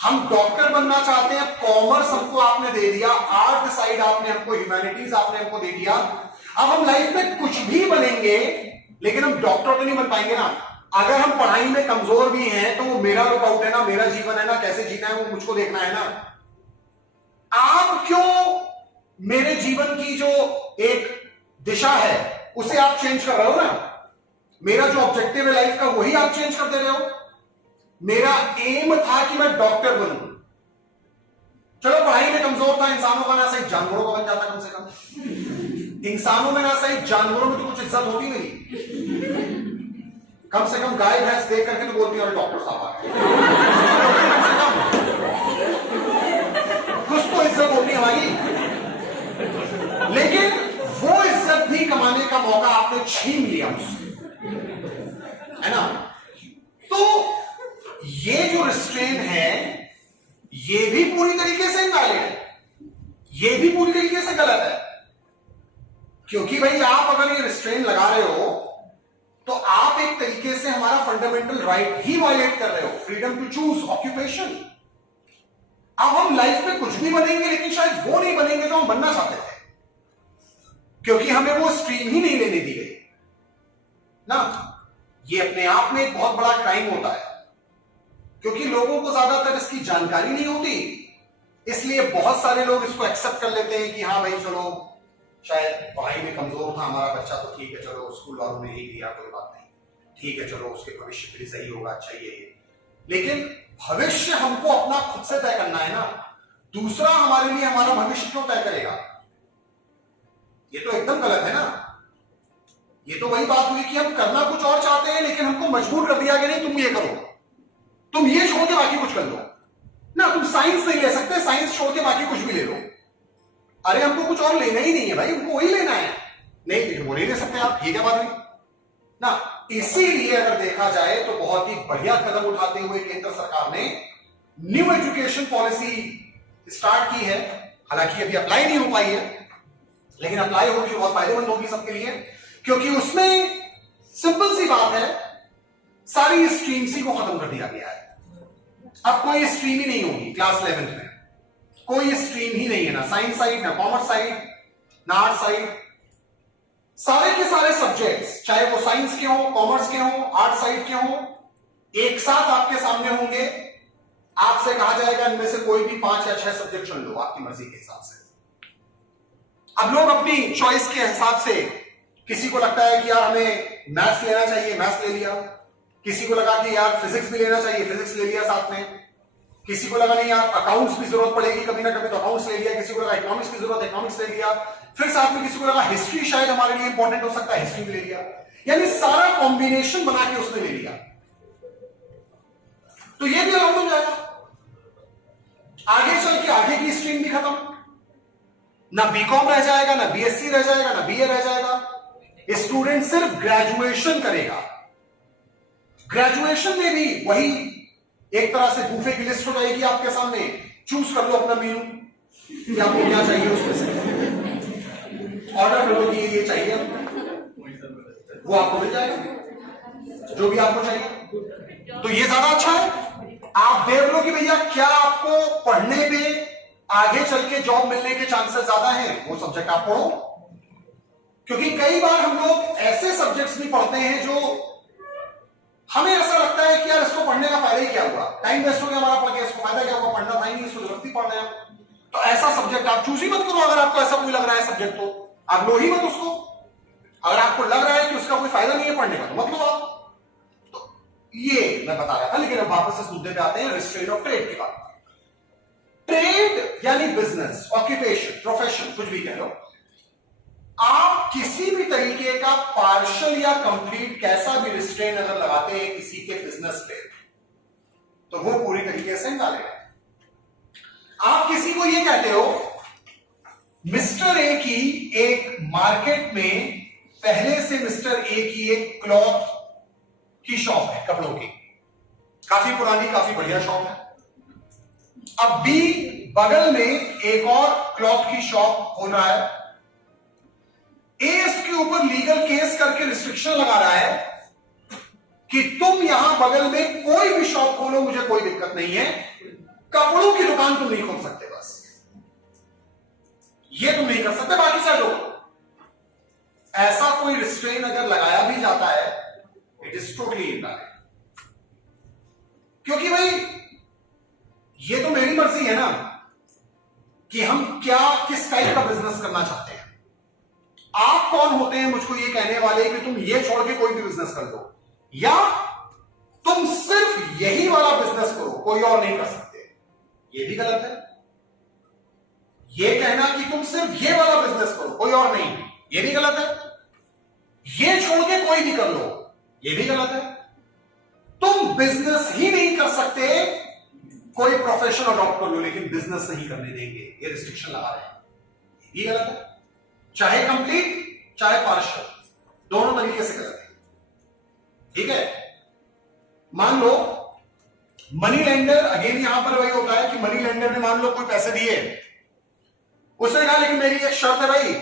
हम डॉक्टर बनना चाहते हैं, कॉमर्स हमको आपने दे दिया, आर्ट साइड आपने हमको, ह्यूमैनिटीज आपने हमको दे दिया, अब हम लाइफ में कुछ भी बनेंगे लेकिन हम डॉक्टर तो नहीं बन पाएंगे ना। अगर हम पढ़ाई में कमजोर भी हैं तो वो मेरा लुकआउट है ना, मेरा जीवन है ना, कैसे जीना है वो मुझको देखना है ना। आप क्यों मेरे जीवन की जो एक दिशा है उसे आप चेंज कर रहे हो ना, मेरा जो ऑब्जेक्टिव है लाइफ का वही आप चेंज कर दे रहे हो। मेरा एम था कि मैं डॉक्टर बनूं, चलो पढ़ाई में कमजोर था, इंसानों का ना सही जानवरों का बन जाता, कम से कम इंसानों में ना सही जानवरों में तो कुछ इज्जत होती मेरी, कम से कम गाय भैंस देख करके तो बोलती है डॉक्टर साहब, कुछ तो इज्जत होती हमारी। लेकिन वो इज्जत भी कमाने का मौका आपने छीन लिया मुझसे, है ना। तो ये जो रिस्ट्रेन है ये भी पूरी तरीके से इनवैलिड है, ये भी पूरी तरीके से गलत है, क्योंकि भाई आप अगर ये रिस्ट्रेन लगा रहे हो तो आप एक तरीके से हमारा फंडामेंटल राइट ही वायलेट कर रहे हो, फ्रीडम टू चूज ऑक्यूपेशन। अब हम लाइफ में कुछ भी बनेंगे लेकिन शायद वो नहीं बनेंगे जो हम बनना चाहते थे, क्योंकि हमें वो स्ट्रीम ही नहीं लेने दी गई ना। ये अपने आप में एक बहुत बड़ा क्राइम होता है, क्योंकि लोगों को ज्यादातर इसकी जानकारी नहीं होती, इसलिए बहुत सारे लोग इसको एक्सेप्ट कर लेते हैं कि हाँ भाई चलो शायद पढ़ाई में कमजोर था हमारा बच्चा, तो ठीक है चलो स्कूल वालों ने ही दिया, कोई बात नहीं, ठीक है चलो उसके भविष्य के लिए सही होगा, अच्छा ही है। लेकिन भविष्य हमको अपना खुद से तय करना है ना, दूसरा हमारे लिए हमारा भविष्य क्यों तय करेगा? ये तो एकदम गलत है ना। ये तो वही बात हुई कि हम करना कुछ और चाहते हैं लेकिन हमको मजबूर कर दिया कि नहीं तुम ये करो, तुम ये छोड़ के बाकी कुछ कर लो ना, तुम साइंस नहीं ले सकते, साइंस छोड़ के बाकी कुछ भी ले लो। अरे हमको कुछ और लेना ही नहीं है भाई, हमको वही लेना है। नहीं लेकिन वो नहीं ले सकते आप, ये क्या बात हुई ना। इसीलिए अगर देखा जाए तो बहुत ही बढ़िया कदम उठाते हुए केंद्र सरकार ने न्यू एजुकेशन पॉलिसी स्टार्ट की है। हालांकि अभी अप्लाई नहीं हो पाई है, लेकिन अप्लाई होगी बहुत फायदेमंद होगी सबके लिए, क्योंकि उसमें सिंपल सी बात है, सारी स्ट्रीम सी को खत्म कर दिया गया है। अब कोई स्ट्रीम ही नहीं होगी क्लास 11th में, कोई स्ट्रीम ही नहीं है, ना साइंस साइड, ना कॉमर्स साइड, ना आर्ट साइड। सारे के सारे सब्जेक्ट्स, चाहे वो साइंस के हो, कॉमर्स के हो, आर्ट साइड के हो, एक साथ आपके सामने होंगे। आपसे कहा जाएगा इनमें से कोई भी 5 या 6 सब्जेक्ट चुन लो आपकी मर्जी के हिसाब से। अब लोग अपनी चॉइस के हिसाब से, किसी को लगता है कि यार हमें मैथ्स लेना चाहिए, मैथ्स ले लिया। किसी को लगा कि यार फिजिक्स भी लेना चाहिए, फिजिक्स ले लिया साथ में। किसी को लगा नहीं यार अकाउंट्स भी जरूरत पड़ेगी कभी ना कभी, तो अकाउंट्स ले लिया। किसी को लगा इकोनॉमिक्स की जरूरत है, इकोनॉमिक्स ले लिया। फिर साथ में किसी को लगा हिस्ट्री शायद हमारे लिए इंपॉर्टेंट हो सकता है, हिस्ट्री भी ले लिया। यानी सारा कॉम्बिनेशन बना के उसने ले लिया, तो ये भी अलाउड हो जाएगा। आगे चल के आगे की स्ट्रीम भी खत्म, ना बीकॉम रह जाएगा, ना बीएससी रह जाएगा, ना बीए रह जाएगा। स्टूडेंट सिर्फ ग्रेजुएशन करेगा। ग्रेजुएशन में भी वही एक तरह से बूफे की लिस्ट हो जाएगी आपके सामने, चूज कर लो अपना मेनू कि आपको क्या चाहिए, उसमें से ऑर्डर कर लो कि ये चाहिए, वो आपको मिल जाएगा जो भी आपको चाहिए। तो ये ज्यादा अच्छा है। आप देख लो कि भैया क्या आपको पढ़ने पे आगे चल के जॉब मिलने के चांसेस ज्यादा हैं, वो सब्जेक्ट आप पढ़ो। क्योंकि कई बार हम लोग ऐसे सब्जेक्ट्स भी पढ़ते हैं जो हमें ऐसा लगता है कि यार इसको पढ़ने का फायदा ही क्या हुआ, टाइम वेस्ट हो गया हमारा पढ़ के, इसको फायदा क्या हुआ, पढ़ना था ही नहीं, इसको जरूरत ही पढ़ना है। तो ऐसा सब्जेक्ट आप चूज ही मत करो। अगर आपको ऐसा कोई लग रहा है सब्जेक्ट, तो आप लो ही मत उसको। अगर आपको लग रहा है कि उसका कोई फायदा नहीं है पढ़ने का, तो मत लो आप। ये मैं बता रहा था। लेकिन अब वापस इस मुद्दे पे आते हैं, रिस्ट्रेंट ऑफ ट्रेड की बात। ट्रेड यानी बिजनेस, ऑक्यूपेशन, प्रोफेशन, कुछ भी कह लो। आप किसी भी तरीके का पार्शियल या कंप्लीट कैसा भी रिस्ट्रेंट अगर लगाते हैं किसी के बिजनेस पे, तो वो पूरी तरीके से डालेगा। आप किसी को ये कहते हो मिस्टर ए की एक मार्केट में पहले से मिस्टर ए की एक क्लॉथ की शॉप है, कपड़ों की, काफी पुरानी, काफी बढ़िया शॉप है। अब बी बगल में एक और क्लॉथ की शॉप खोल रहा है। ए इसके ऊपर लीगल केस करके रिस्ट्रिक्शन लगा रहा है कि तुम यहां बगल में कोई भी शॉप खोलो, मुझे कोई दिक्कत नहीं है, कपड़ों की दुकान तुम नहीं खोल सकते, बस ये तुम नहीं कर सकते, बाकी सब लोग। ऐसा कोई रिस्ट्रेन अगर लगाया भी जाता है, इट इज टोटली इनवैलिड। क्योंकि भाई ये तो मेरी मर्जी है ना कि हम क्या, किस टाइप का बिजनेस करना चाहते हैं। आप कौन होते हैं मुझको ये कहने वाले कि तुम ये छोड़ के कोई भी बिजनेस कर दो, या तुम सिर्फ यही वाला बिजनेस करो, कोई और नहीं कर सकते। ये भी गलत है। ये कहना कि तुम सिर्फ ये वाला बिजनेस करो, कोई और नहीं, ये भी गलत है। ये छोड़ के कोई भी कर लो, ये भी गलत है। तुम बिजनेस ही नहीं कर सकते, कोई प्रोफेशन अडॉप्ट कर लो, लेकिन बिजनेस नहीं करने देंगे, ये रिस्ट्रिक्शन लगा रहे हैं, ये भी गलत है। चाहे कंप्लीट चाहे पार्शियल, दोनों तरीके से गलत है। ठीक है। मान लो मनी लेंडर, अगेन यहां पर वही होता है कि मनी लेंडर ने मान लो कोई पैसे दिए, उसने कहा लेकिन मेरी एक शर्त है भाई,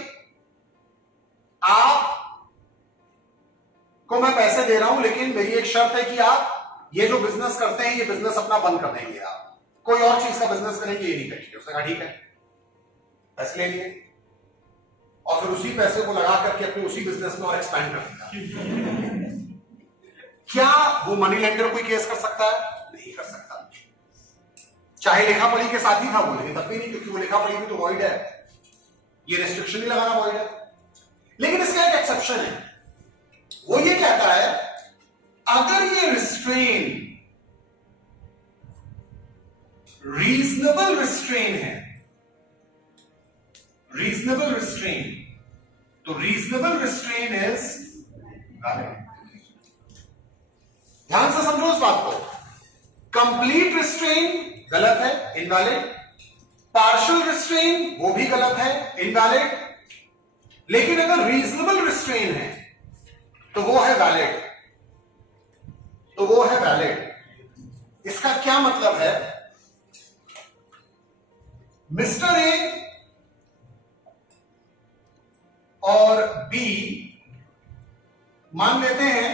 आप को मैं पैसे दे रहा हूं, लेकिन मेरी एक शर्त है कि आप ये जो बिजनेस करते हैं, ये बिजनेस अपना बंद कर देंगे, आप कोई और चीज का बिजनेस करेंगे, ये नहीं करेंगे। उसने कहा ठीक है, पैसे ले लिए और फिर उसी पैसे को लगा करके अपने उसी बिजनेस में और एक्सपैंड कर दिया। क्या वो मनी लेंडर कोई केस कर सकता है? नहीं कर सकता। चाहे लिखा पढ़ी के साथ ही था वो, लेकिन तब भी नहीं, क्योंकि वो लिखा पढ़ी भी तो वॉइड है, ये रेस्ट्रिक्शन ही लगाना वॉइड है। लेकिन इसका एक एक्सेप्शन है, वो ये कहता है अगर ये रिस्ट्रेन रीजनेबल रिस्ट्रेन है, रीजनेबल रिस्ट्रेन, तो रीजनेबल रिस्ट्रेन इज वैलिड। ध्यान से समझो इस बात को। कंप्लीट रिस्ट्रेन गलत है, इनवैलिड। पार्शियल रिस्ट्रेन, वो भी गलत है, इनवैलिड। लेकिन अगर रीजनेबल रिस्ट्रेन है तो वो है वैलिड, तो वो है वैलिड। इसका क्या मतलब है? मिस्टर ए और बी, मान लेते हैं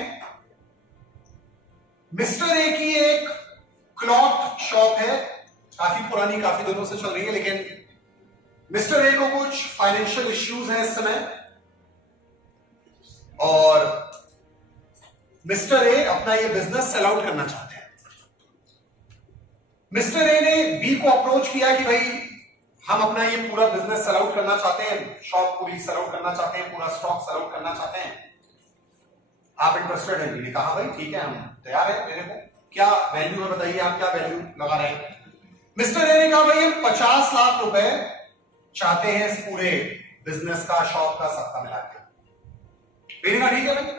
मिस्टर ए की एक क्लॉथ शॉप है, काफी पुरानी, काफी दिनों से चल रही है, लेकिन मिस्टर ए को कुछ फाइनेंशियल इश्यूज हैं इस समय, और मिस्टर ए अपना ये बिजनेस सेल आउट करना चाहते हैं। मिस्टर ए ने बी को अप्रोच किया कि भाई हम अपना ये पूरा बिजनेस सेल आउट करना चाहते हैं, शॉप पूरी सेल आउट करना चाहते हैं, पूरा स्टॉक सेल आउट करना चाहते हैं, आप इंटरेस्टेड हैं? बी ने कहा भाई ठीक है, हम तैयार है देने को, क्या वैल्यू है बताइए, आप क्या वैल्यू लगा रहे हैं? मिस्टर ए ने कहा भाई हम 50 लाख रुपए चाहते हैं इस पूरे बिजनेस का, शॉप का, सबका मिला के। बी ने कहा ठीक है भाई,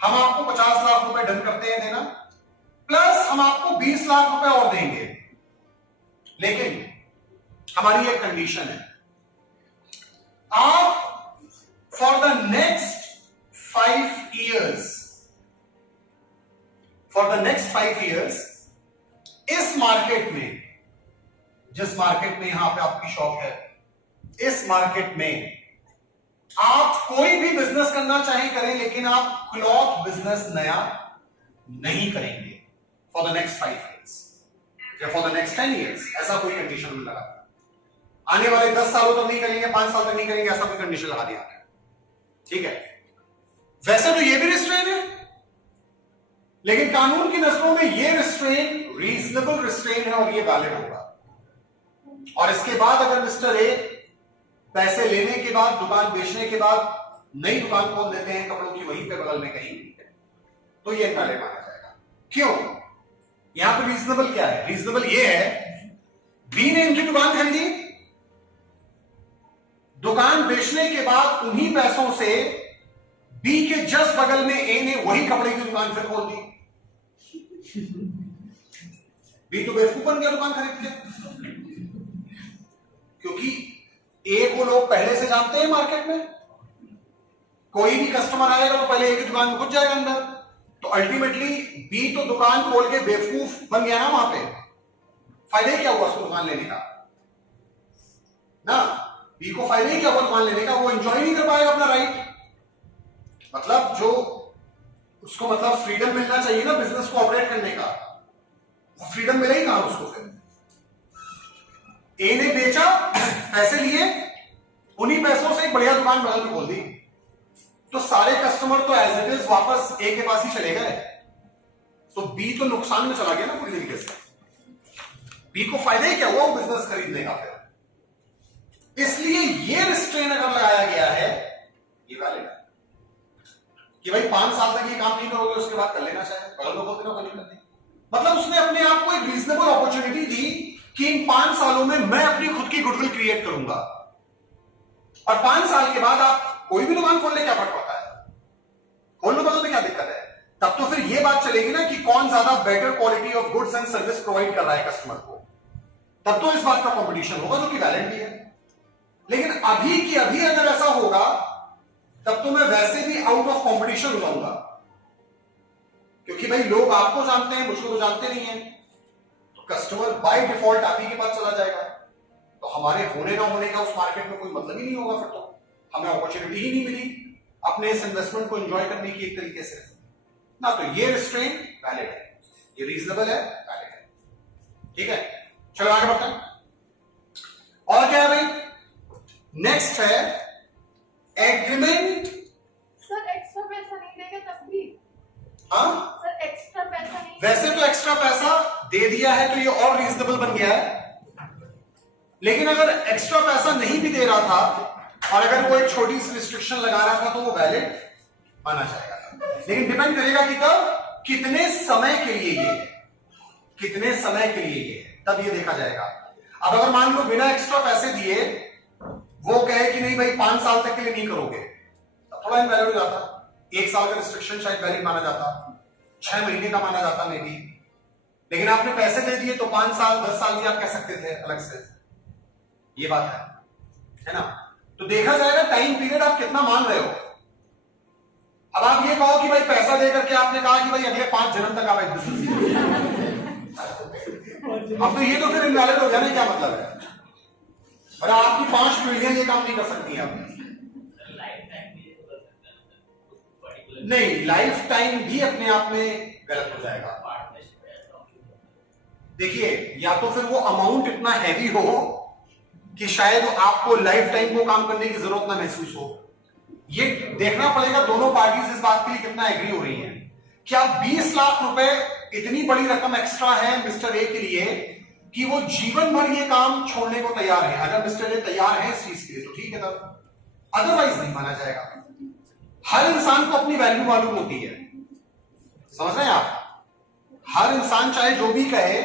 हम आपको 50 लाख रुपए डन करते हैं देना, प्लस हम आपको 20 लाख रुपए और देंगे, लेकिन हमारी एक कंडीशन है, आप for the next 5 years, for the next 5 years इस मार्केट में, जिस मार्केट में यहां पे आपकी शॉप है, इस मार्केट में आप कोई भी बिजनेस करना चाहे करें, लेकिन आप क्लॉथ बिजनेस नया नहीं करेंगे फॉर द नेक्स्ट 5 years या फॉर द नेक्स्ट 10 years, ऐसा कोई कंडीशन में लगा। आने वाले 10 सालों तक नहीं करेंगे, 5 साल तक नहीं करेंगे, ऐसा कोई कंडीशन लगा दिया आपने, ठीक है? वैसे तो ये भी रिस्ट्रेन है, लेकिन कानून की नजरों में ये रिस्ट्रेन रीजनेबल रिस्ट्रेन है और ये वैलिड होगा। और इसके बाद अगर मिस्टर ए पैसे लेने के बाद, दुकान बेचने के बाद नई दुकान खोल देते हैं कपड़ों की वहीं पे बगल में कहीं, तो ये इनवैलिड माना जाएगा। क्यों? यहां पे रीजनेबल क्या है? रीजनेबल ये है, बी ने इनकी दुकान खरीदी, दुकान बेचने के बाद उन्हीं पैसों से बी के जस्ट बगल में ए ने वही कपड़े की दुकान फिर खोल दी। बी तो बेवकूफ बन गया दुकान खरीद के, क्योंकि ए को लोग पहले से जानते हैं मार्केट में, कोई भी कस्टमर आएगा तो पहले ए की दुकान में घुस जाएगा अंदर, तो अल्टीमेटली बी तो दुकान खोल के बेवकूफ बन गया ना, वहां पे फायदा क्या हुआ उसको दुकान लेने का ना? बी को फायदा ही क्या हुआ दुकान लेने का? वो एंजॉय नहीं कर पाएगा अपना राइट, मतलब जो उसको मतलब फ्रीडम मिलना चाहिए ना बिजनेस को ऑपरेट करने का, वो फ्रीडम मिला ही कहां उसको? फिर ए ने बेचा, पैसे लिए, उन्हीं पैसों से एक बढ़िया दुकान बगल में खोल दी, तो सारे कस्टमर तो एज इट इज वापस ए के पास ही चले गए, तो बी तो नुकसान में चला गया ना पूरी तरीके से। बी को फायदा ही क्या हुआ वो बिजनेस खरीदने का? फिर इसलिए ये रिस्ट्रेन अगर लगाया गया है, ये वैलिड है कि भाई 5 साल तक ये काम नहीं करोगे, उसके बाद कर लेना चाहे, बगल में खोल देना, कोई नहीं। मतलब उसने अपने आप को एक रीजनेबल अपॉर्चुनिटी दी कि इन 5 सालों में मैं अपनी खुद की गुडविल क्रिएट करूंगा, और 5 साल के बाद आप कोई भी दुकान खोलने क्या फर्क पड़ता है? खोलने बदल में क्या दिक्कत है? तब तो फिर ये बात चलेगी ना कि कौन ज्यादा better quality of goods and service provide कर रहा है कस्टमर को, तब तो इस बात का कॉम्पिटिशन होगा, जो कि वैलिड भी है। लेकिन अभी की अभी अगर ऐसा होगा, तब तो मैं वैसे भी आउट ऑफ कंपटीशन हो जाऊंगा, क्योंकि भाई लोग आपको जानते हैं, मुझको तो जानते नहीं है, तो कस्टमर बाय डिफॉल्ट आप ही के पास चला जाएगा, तो हमारे होने ना होने का उस मार्केट में कोई मतलब ही नहीं होगा, फिर तो हमें अपॉर्चुनिटी ही नहीं मिली अपने इस इन्वेस्टमेंट को एंजॉय करने की एक तरीके से ना। तो ये रिस्ट्रेन वैलिड है, ये रीजनेबल है, वैलिड है, ठीक है? चलो आगे बढ़ते हैं। और क्या है भाई? नेक्स्ट है एग्रीमेंट। सर एक्स्ट्रा पैसा नहीं देगा तब भी? हाँ सर एक्स्ट्रा पैसा नहीं, वैसे तो एक्स्ट्रा पैसा दे दिया है तो ये और रीजनेबल बन गया है, लेकिन अगर एक्स्ट्रा पैसा नहीं भी दे रहा था और अगर वो एक छोटी सी रिस्ट्रिक्शन लगा रहा था तो वो वैलिड माना जाएगा। लेकिन डिपेंड करेगा कि कब, कितने समय के लिए ये, कितने समय के लिए ये, तब ये देखा जाएगा। अब अगर मान लो बिना एक्स्ट्रा पैसे दिए वो कहे कि नहीं भाई 5 साल तक के लिए नहीं करोगे, तब थोड़ा इनवैलिड हो जाता। 1 साल का रिस्ट्रिक्शन शायद वैलिड माना जाता, 6 महीने का माना जाता मे बी, लेकिन आपने पैसे दे दिए तो 5 साल 10 साल भी आप कह सकते थे अलग से। ये बात है ना? तो देखा जाएगा टाइम पीरियड आप कितना मान रहे हो। अब आप ये कहो कि भाई पैसा देकर के आपने कहा कि भाई अगले 5 जन्म तक आप एक बिजनेस, अब तो ये तो फिर इनवैलिड हो जाने क्या मतलब है? और आपकी 5 पीढ़ियां ये काम नहीं कर सकती आप। नहीं, लाइफ टाइम भी अपने आप में गलत हो जाएगा। देखिए, या तो फिर वो अमाउंट इतना हैवी हो कि शायद आपको लाइफ टाइम वो काम करने की जरूरत ना महसूस हो। ये देखना पड़ेगा दोनों पार्टीज इस बात के लिए कितना एग्री हो रही हैं। क्या 20 लाख रुपए इतनी बड़ी रकम एक्स्ट्रा है मिस्टर ए के लिए कि वो जीवन भर ये काम छोड़ने को तैयार है? अगर मिस्टर ए तैयार है इस चीज के लिए तो ठीक है, तब अदरवाइज नहीं माना जाएगा। हर इंसान को अपनी वैल्यू मालूम होती है, समझ रहे हैं आप? हर इंसान चाहे जो भी कहे,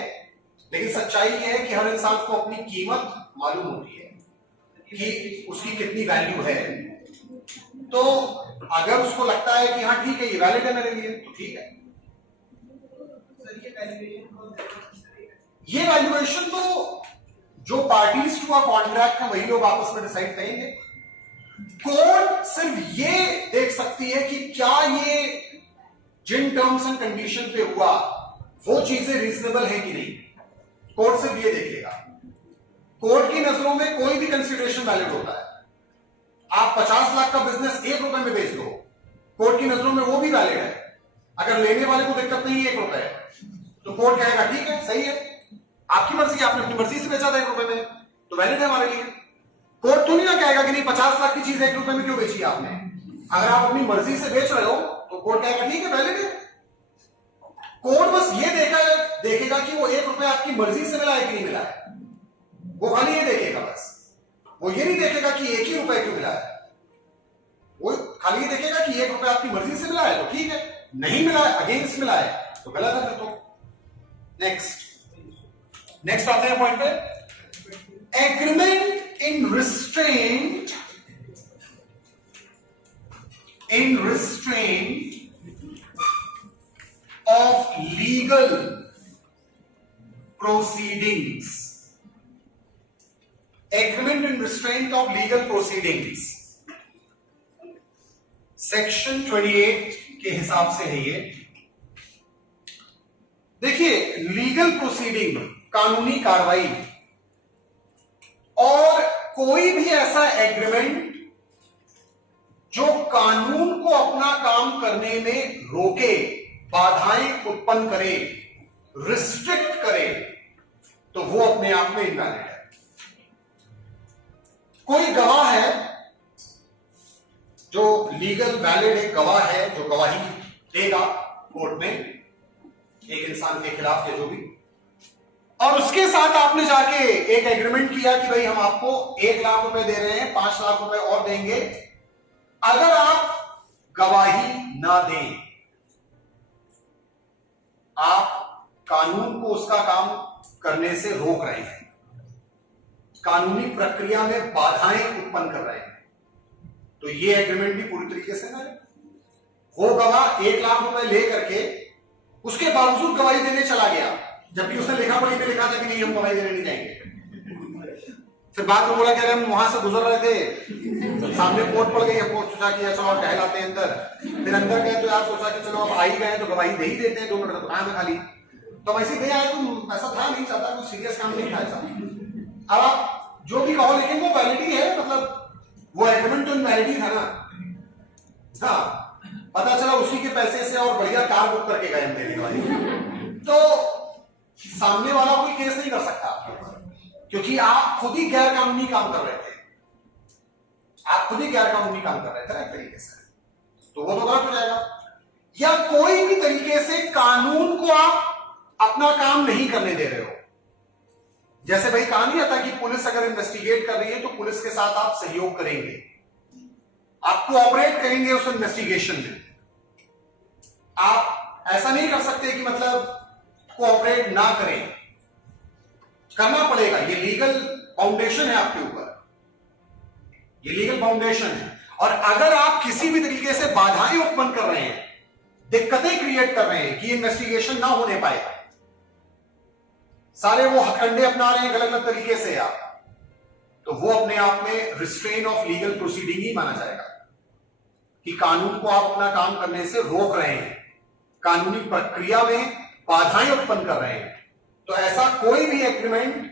लेकिन सच्चाई ये है कि हर इंसान को अपनी कीमत मालूम होती है कि उसकी कितनी वैल्यू है। तो अगर उसको लगता है कि हाँ ठीक है ये वैलिड है मेरे लिए तो ठीक है। ये वैल्यूएशन तो जो पार्टीज टू अ कॉन्ट्रैक्ट है वही लोग आपस में डिसाइड करेंगे। कोर्ट सिर्फ ये देख सकती है कि क्या ये जिन टर्म्स एंड कंडीशन पे हुआ वो चीजें रीजनेबल है कि नहीं। कोर्ट सिर्फ ये देखेगा। कोर्ट की नजरों में कोई भी कंसिडरेशन वैलिड होता है। आप 50 लाख का बिजनेस 1 रुपए में बेच दो, कोर्ट की नजरों में वो भी वैलिड है। अगर लेने वाले को दिक्कत नहीं है 1 रुपए तो कोर्ट कहेगा ठीक है सही है, आपकी मर्जी, आपने अपनी मर्जी से बेचा था 1 रुपए में तो वैलिड है हमारे लिए। कोर्ट तो नहीं ना कहेगा कि नहीं 50 लाख की चीज 1 रुपए में क्यों बेची आपने। अगर आप अपनी मर्जी से बेच रहे हो तो कोर्ट कहेगा ठीक है वैलिड है। कोर्ट बस ये देखेगा कि वो 1 रुपए आपकी मर्जी से मिला है कि नहीं मिला है, वो खाली ये देखेगा बस। वो ये नहीं देखेगा कि 1 ही रुपए क्यों मिला है, वो खाली ये देखेगा कि 1 रुपए आपकी मर्जी से मिला है तो ठीक है, नहीं मिला है अगेंस्ट मिला है तो गलत है। तो नेक्स्ट आते हैं पॉइंट पे, agreement in restraint of legal proceedings. Agreement in restraint of legal proceedings. Section 28 के हिसाब से है ये। देखिए, लीगल प्रोसीडिंग कानूनी कार्रवाई और कोई भी ऐसा एग्रीमेंट जो कानून को अपना काम करने में रोके, बाधाएं उत्पन्न करे, रिस्ट्रिक्ट करे, तो वो अपने आप में इनवैलिड है। कोई गवाह है जो लीगल वैलिड एक गवाह है जो गवाही देगा कोर्ट में एक इंसान के खिलाफ या जो भी, और उसके साथ आपने जाके एक एग्रीमेंट किया कि भाई हम आपको 1 लाख रुपए दे रहे हैं, 5 लाख रुपए और देंगे अगर आप गवाही ना दें। आप कानून को उसका काम करने से रोक रहे हैं, कानूनी प्रक्रिया में बाधाएं उत्पन्न कर रहे हैं, तो ये एग्रीमेंट भी पूरी तरीके से ना। वो गवाह 1 लाख रुपए ले करके उसके बावजूद गवाही देने चला गया, जबकि उसने लिखा पढ़ी में लिखा था कि नहीं हम गवाही देने नहीं जाएंगे। फिर बाद में बोला कि अरे हम वहां से गुजर रहे थे, सामने कोर्ट पड़ गई, कोर्ट सोचा कि चलो और टहलाते हैं अंदर। फिर अंदर गए तो यार सोचा कि चलो अब आ ही गए तो गवाही दे ही देते हैं, 2 मिनट दुकान में खाली तो वैसे गए आए, तुम ऐसा था नहीं चाहता, कोई सीरियस काम नहीं था ऐसा। अब आप जो भी कहो लेकिन वो वैलिडी है, मतलब वो एग्रीमेंट तो इनवैलिडी था ना। हाँ, पता चला उसी के पैसे से और बढ़िया कार बुक करके गए हम देने वाले, तो सामने वाला कोई केस नहीं कर सकता आपके ऊपर, क्योंकि आप खुद ही गैर कानूनी काम कर रहे थे। आप खुद ही गैर कानूनी काम कर रहे थे ना एक तरीके से, तो वो तो गलत हो जाएगा। या कोई भी तरीके से कानून को आप अपना काम नहीं करने दे रहे हो। जैसे भाई कहा नहीं आता कि पुलिस अगर इन्वेस्टिगेट कर रही है तो पुलिस के साथ आप सहयोग करेंगे, आप कोऑपरेट करेंगे उस इन्वेस्टिगेशन में। आप ऐसा नहीं कर सकते कि मतलब कोऑपरेट ना करें, करना पड़ेगा। ये लीगल फाउंडेशन है आपके ऊपर, ये लीगल फाउंडेशन है। और अगर आप किसी भी तरीके से बाधाएं उत्पन्न कर रहे हैं, दिक्कतें क्रिएट कर रहे हैं कि इन्वेस्टिगेशन ना होने पाए, सारे वो हथकंडे अपना रहे हैं गलत गलत तरीके से आप, तो वो अपने आप में रिस्ट्रेन ऑफ लीगल प्रोसीडिंग ही माना जाएगा कि कानून को आप अपना काम करने से रोक रहे हैं, कानूनी प्रक्रिया में बाधाएं उत्पन्न कर रहे हैं। तो ऐसा कोई भी एग्रीमेंट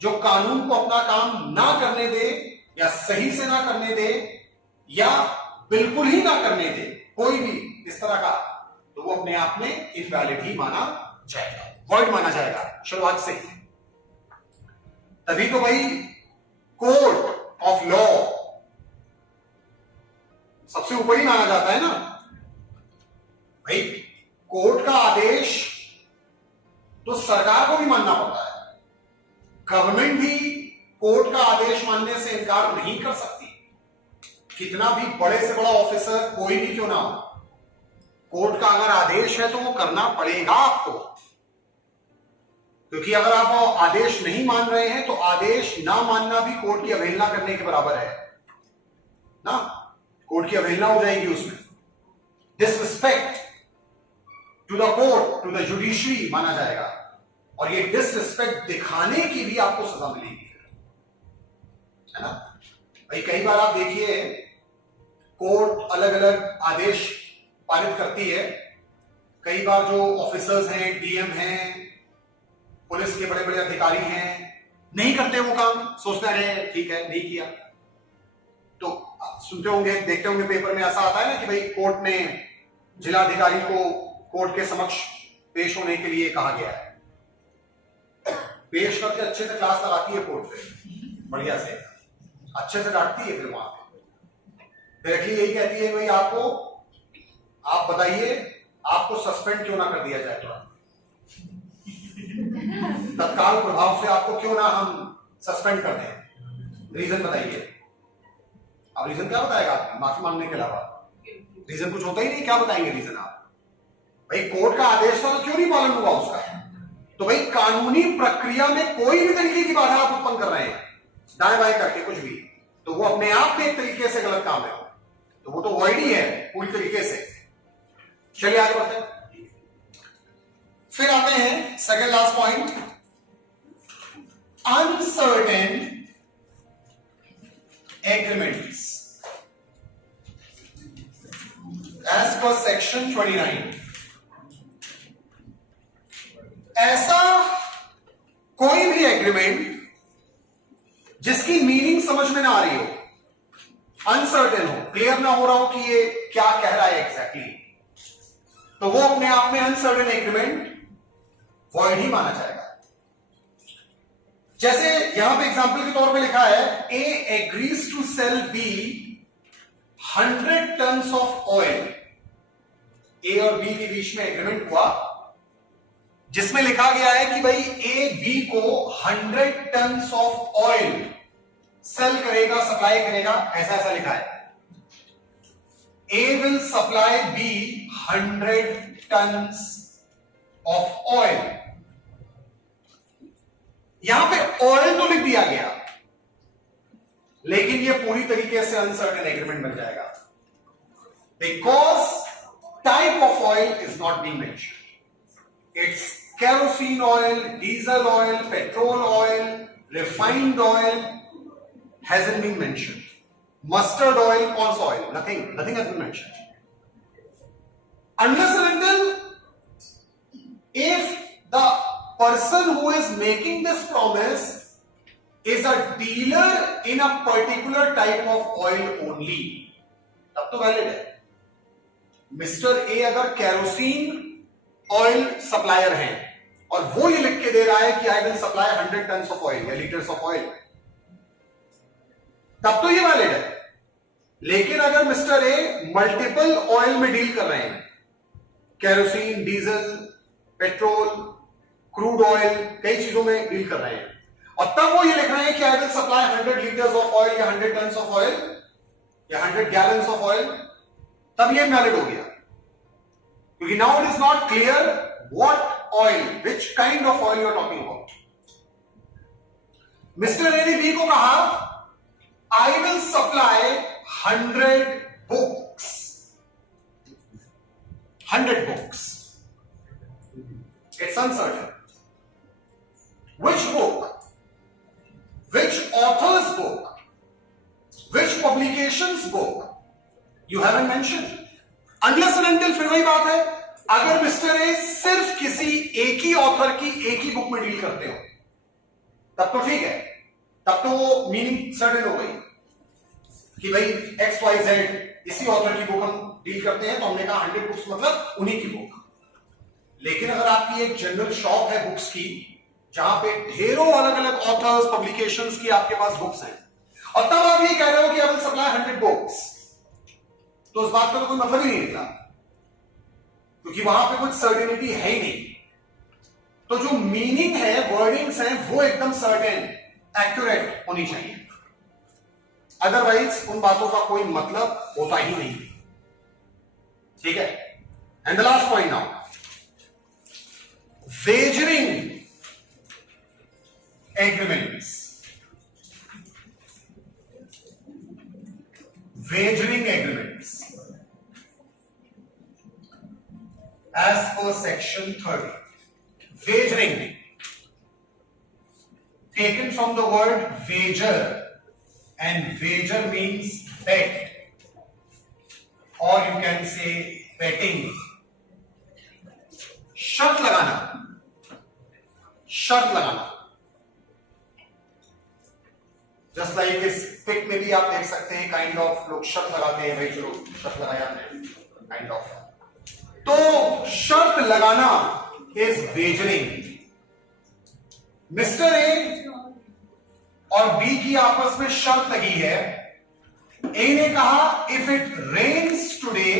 जो कानून को अपना काम ना करने दे या सही से ना करने दे या बिल्कुल ही ना करने दे, कोई भी इस तरह का, तो वो अपने आप में इनवैलिड ही माना जाएगा, वॉइड माना जाएगा शुरुआत से ही। तभी तो भाई कोर्ट ऑफ लॉ सबसे ऊपर ही माना जाता है ना भाई। कोर्ट का आदेश तो सरकार को भी मानना पड़ता है, गवर्नमेंट भी कोर्ट का आदेश मानने से इनकार नहीं कर सकती, कितना भी बड़े से बड़ा ऑफिसर कोई भी क्यों ना हो। कोर्ट का अगर आदेश है तो वो करना पड़ेगा आपको, क्योंकि अगर आप वो आदेश नहीं मान रहे हैं तो आदेश ना मानना भी कोर्ट की अवहेलना करने के बराबर है ना। कोर्ट की अवहेलना हो जाएगी उसमें, disrespect to the court, to the judiciary माना जाएगा, और ये डिसरिस्पेक्ट दिखाने की भी आपको सजा मिलेगी, है ना भाई। कई बार आप देखिए कोर्ट अलग अलग आदेश पारित करती है, कई बार जो ऑफिसर्स हैं, डीएम हैं, पुलिस के बड़े बड़े अधिकारी हैं, नहीं करते वो काम, सोचते हैं ठीक है नहीं किया। तो सुनते होंगे, देखते होंगे पेपर में ऐसा आता है ना कि भाई कोर्ट ने जिलाधिकारी को कोर्ट के समक्ष पेश होने के लिए कहा गया है, पेश करके अच्छे से क्लास लगाती है कोर्ट पे, बढ़िया से अच्छे से डांटती है, फिर वहां पे डायरेक्टली यही कहती है भाई आपको, आप बताइए आपको सस्पेंड क्यों ना कर दिया जाए, तो तत्काल प्रभाव से आपको क्यों ना हम सस्पेंड कर दें, रीजन बताइए। अब रीजन क्या बताएगा आपको, माफी मांगने के अलावा रीजन कुछ होता ही नहीं, क्या बताएंगे रीजन आप भाई। कोर्ट का आदेश था तो क्यों नहीं पालन हुआ उसका, तो भाई कानूनी प्रक्रिया में कोई भी तरीके की बाधा आप उत्पन्न कर रहे हैं दाएं बाएं करके कुछ भी, तो वो अपने आप में एक तरीके से गलत काम है, तो वो तो वॉइड ही है पूरी तरीके से। चलिए आगे बढ़ते हैं, फिर आते हैं second last point, uncertain agreements as per section 29। ऐसा कोई भी एग्रीमेंट जिसकी मीनिंग समझ में ना आ रही हो, अनसर्टेन हो, क्लियर ना हो रहा हो कि ये क्या कह रहा है एग्जैक्टली, तो वो अपने आप में अनसर्टेन एग्रीमेंट वॉइड ही माना जाएगा। जैसे यहां पे एग्जांपल के तौर पे लिखा है, A agrees to sell B 100 tons of oil. A और बी के बीच में एग्रीमेंट हुआ जिसमें लिखा गया है कि भाई ए बी को 100 टन्स ऑफ ऑयल सेल करेगा, सप्लाई करेगा, ऐसा ऐसा लिखा है। A will supply B 100 tons of oil. यहां पे ऑयल तो लिख दिया गया, लेकिन यह पूरी तरीके से अनसर्टेन एग्रीमेंट बन जाएगा, because type of oil is not being mentioned. It's kerosene oil, diesel oil, petrol oil, refined oil hasn't been mentioned. Mustard oil, कौन सा oil? Nothing has been mentioned. Unless and until if the person who is making this promise is a dealer in a particular type of oil only, तब तो valid है। Mister A अगर kerosene oil supplier है और वो ये लिख के दे रहा है कि I will supply 100 tons of oil या लीटर्स ऑफ ऑयल, तब तो ये वैलिड है। लेकिन अगर मिस्टर ए मल्टीपल ऑयल में डील कर रहे हैं, kerosene, diesel, petrol, crude oil, कई चीजों में डील कर रहे हैं, और तब वो ये लिख रहे हैं कि I will supply 100 litres of oil या 100 टन्स ऑफ ऑयल या 100 गैलन्स ऑफ ऑयल, तब ये वैलिड हो गया, क्योंकि now it is not clear what oil, which kind of oil you are talking about. Mr. A ने B को कहा, I will supply 100 books. 100 books. It's uncertain. You haven't mention. Unless and until, फिर वही बात है, अगर mister A सिर्फ किसी एक ही ऑथर की एक ही बुक में डील करते हो तब तो ठीक है, तब तो वो मीनिंग सर्टेन हो गई कि भाई एक्स वाई जेड इसी ऑथर की बुक हम डील करते हैं, तो हमने कहा 100 बुक्स मतलब उन्हीं की बुक। लेकिन अगर आपकी एक जनरल शॉप है बुक्स की, जहां पे ढेरों अलग अलग ऑथर्स पब्लिकेशंस की आपके पास बुक्स हैं, और तब आप ये कह रहे हो कि आई विल सप्लाई 100 बुक्स, तो उस बात का तो कोई मतलब ही नहीं निकला, क्योंकि वहां पे कुछ सर्टेनिटी है ही नहीं। तो जो मीनिंग है, वर्डिंग्स हैं, वो एकदम सर्टेन एक्यूरेट होनी चाहिए, अदरवाइज उन बातों का कोई मतलब होता ही नहीं। ठीक है। And the last point now, wagering agreements, wagering agreements as per section 30. Wagering taken from the word wager, and wager means bet, or you can say betting. शर्त लगाना, शर्त लगाना। जस्ट लाइक इस पिक में भी आप देख सकते हैं, काइंड ऑफ लोग शर्त लगाते हैं, भाई चलो शर्त लगाया काइंड ऑफ। तो शर्त लगाना इज वेजरिंग। मिस्टर ए और बी की आपस में शर्त लगी है। ए ने कहा if it rains today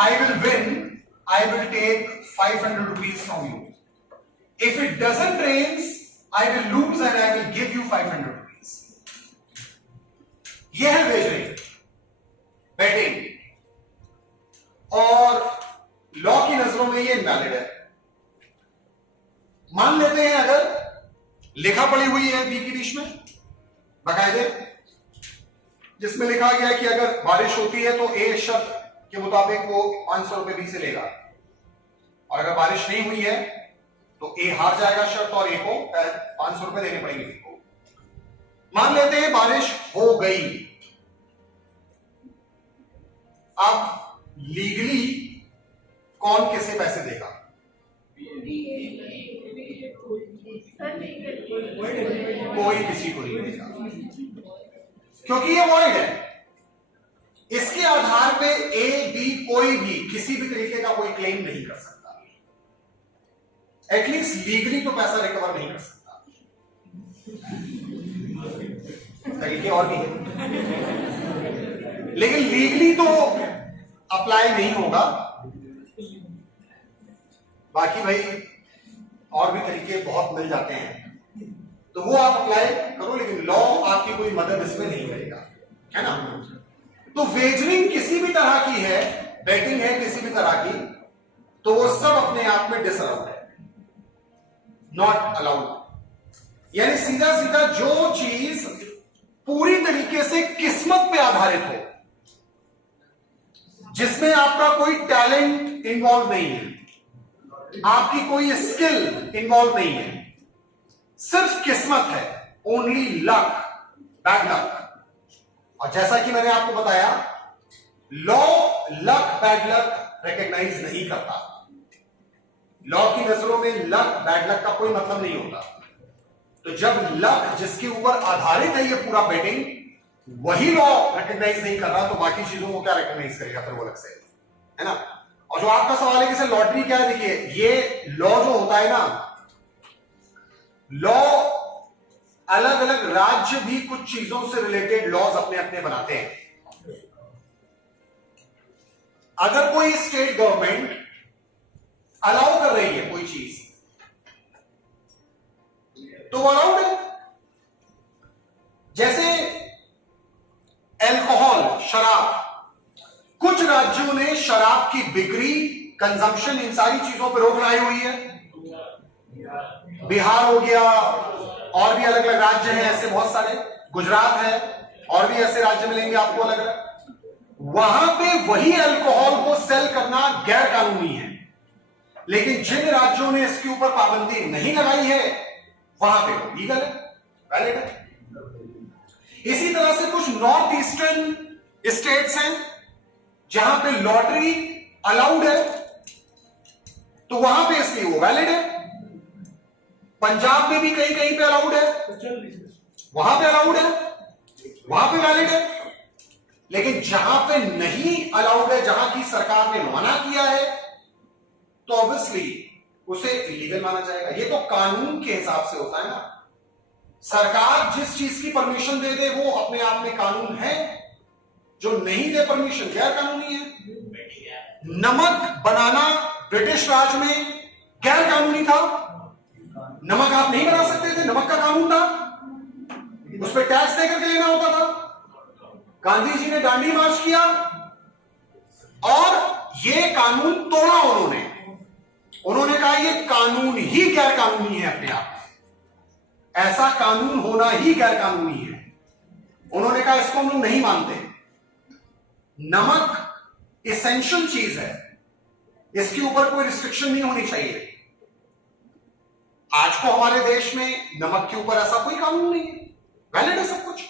I will win, I will take 500 rupees from you. If it doesn't rain, I will lose and I will give you 500 rupees. यह है वेजरिंग, बेटिंग, और लॉ की नजरों में ये इनवैलिड है। मान लेते हैं अगर लिखा पड़ी हुई है बी के बीच में बाकायदे, जिसमें लिखा गया है कि अगर बारिश होती है तो ए शर्त के मुताबिक वो 500 रुपए बी से लेगा, और अगर बारिश नहीं हुई है तो ए हार जाएगा शर्त और ए को 500 रुपए देने पड़ेंगे बी को। मान लेते हैं बारिश हो गई। अब लीगली कौन किसे पैसे देगा? कोई किसी को नहीं देगा, क्योंकि ये वॉइड है। इसके आधार पे ए बी कोई भी किसी भी तरीके का कोई क्लेम नहीं कर सकता, एटलीस्ट लीगली तो पैसा रिकवर नहीं कर सकता। तरीके और भी है, लेकिन लीगली तो अप्लाई नहीं होगा। बाकी भाई और भी तरीके बहुत मिल जाते हैं, तो वो आप अप्लाई करो, लेकिन लॉ आपकी कोई मदद इसमें नहीं करेगा, है ना। तो वेजरिंग किसी भी तरह की है, बेटिंग है किसी भी तरह की, तो वो सब अपने आप में डिसअलाउड है, नॉट अलाउड। यानी सीधा सीधा जो चीज पूरी तरीके से किस्मत पे आधारित हो, जिसमें आपका कोई टैलेंट इन्वॉल्व नहीं है, आपकी कोई स्किल इन्वॉल्व नहीं है, सिर्फ किस्मत है, ओनली लक, बैड लक। और जैसा कि मैंने आपको बताया, law luck bad luck recognise नहीं करता। लॉ की नजरों में लक बैड लक का कोई मतलब नहीं होता। तो जब लक जिसके ऊपर आधारित है ये पूरा बेटिंग, वही लॉ रिकॉग्नाइज नहीं कर रहा, तो बाकी चीजों को क्या रिकॉग्नाइज करेगा फिर वो अलग से, है ना। और जो आपका सवाल है कि सर लॉटरी क्या है, देखिए ये लॉ जो होता है ना, लॉ अलग अलग राज्य भी कुछ चीजों से रिलेटेड लॉज अपने अपने बनाते हैं। अगर कोई स्टेट गवर्नमेंट अलाउ कर रही है कोई चीज, तो वो अलाउड है। जैसे अल्कोहल, शराब, कुछ राज्यों ने शराब की बिक्री, कंजम्पशन, इन सारी चीजों पर रोक लगाई हुई है। बिहार हो गया, और भी अलग अलग राज्य हैं ऐसे बहुत सारे, गुजरात है, और भी ऐसे राज्य मिलेंगे आपको अलग अलग। वहां पे वही अल्कोहल को सेल करना गैर कानूनी है, लेकिन जिन राज्यों ने इसके ऊपर पाबंदी नहीं लगाई है, वहां पे लीगल है, वैलिड है। इसी तरह से कुछ नॉर्थ ईस्टर्न स्टेट्स हैं जहां पे लॉटरी अलाउड है, तो वहां पे इसलिए वो वैलिड है। पंजाब में भी कहीं कहीं पे अलाउड है, वहां पे अलाउड है, वहां पे वैलिड है। लेकिन जहां पे नहीं अलाउड है, जहां की सरकार ने मना किया है, तो ऑब्वियसली उसे इलीगल माना जाएगा। ये तो कानून के हिसाब से होता है ना। सरकार जिस चीज की परमिशन दे दे वो अपने आप में कानून है, जो नहीं दे परमिशन गैर कानूनी है। नमक बनाना ब्रिटिश राज में गैर कानूनी था, नमक आप नहीं बना सकते थे, नमक का कानून था, उस पर टैक्स देकर के लेना होता था। गांधी जी ने दांडी मार्च किया और ये कानून तोड़ा उन्होंने कहा ये कानून ही गैर कानूनी है अपने आप में, ऐसा कानून होना ही गैर कानूनी है। उन्होंने कहा इसको हम लोग नहीं मानते। नमक इसेंशियल चीज है, इसके ऊपर कोई रिस्ट्रिक्शन नहीं होनी चाहिए। आज को हमारे देश में नमक के ऊपर ऐसा कोई कानून नहीं है, वैलिड है सब कुछ।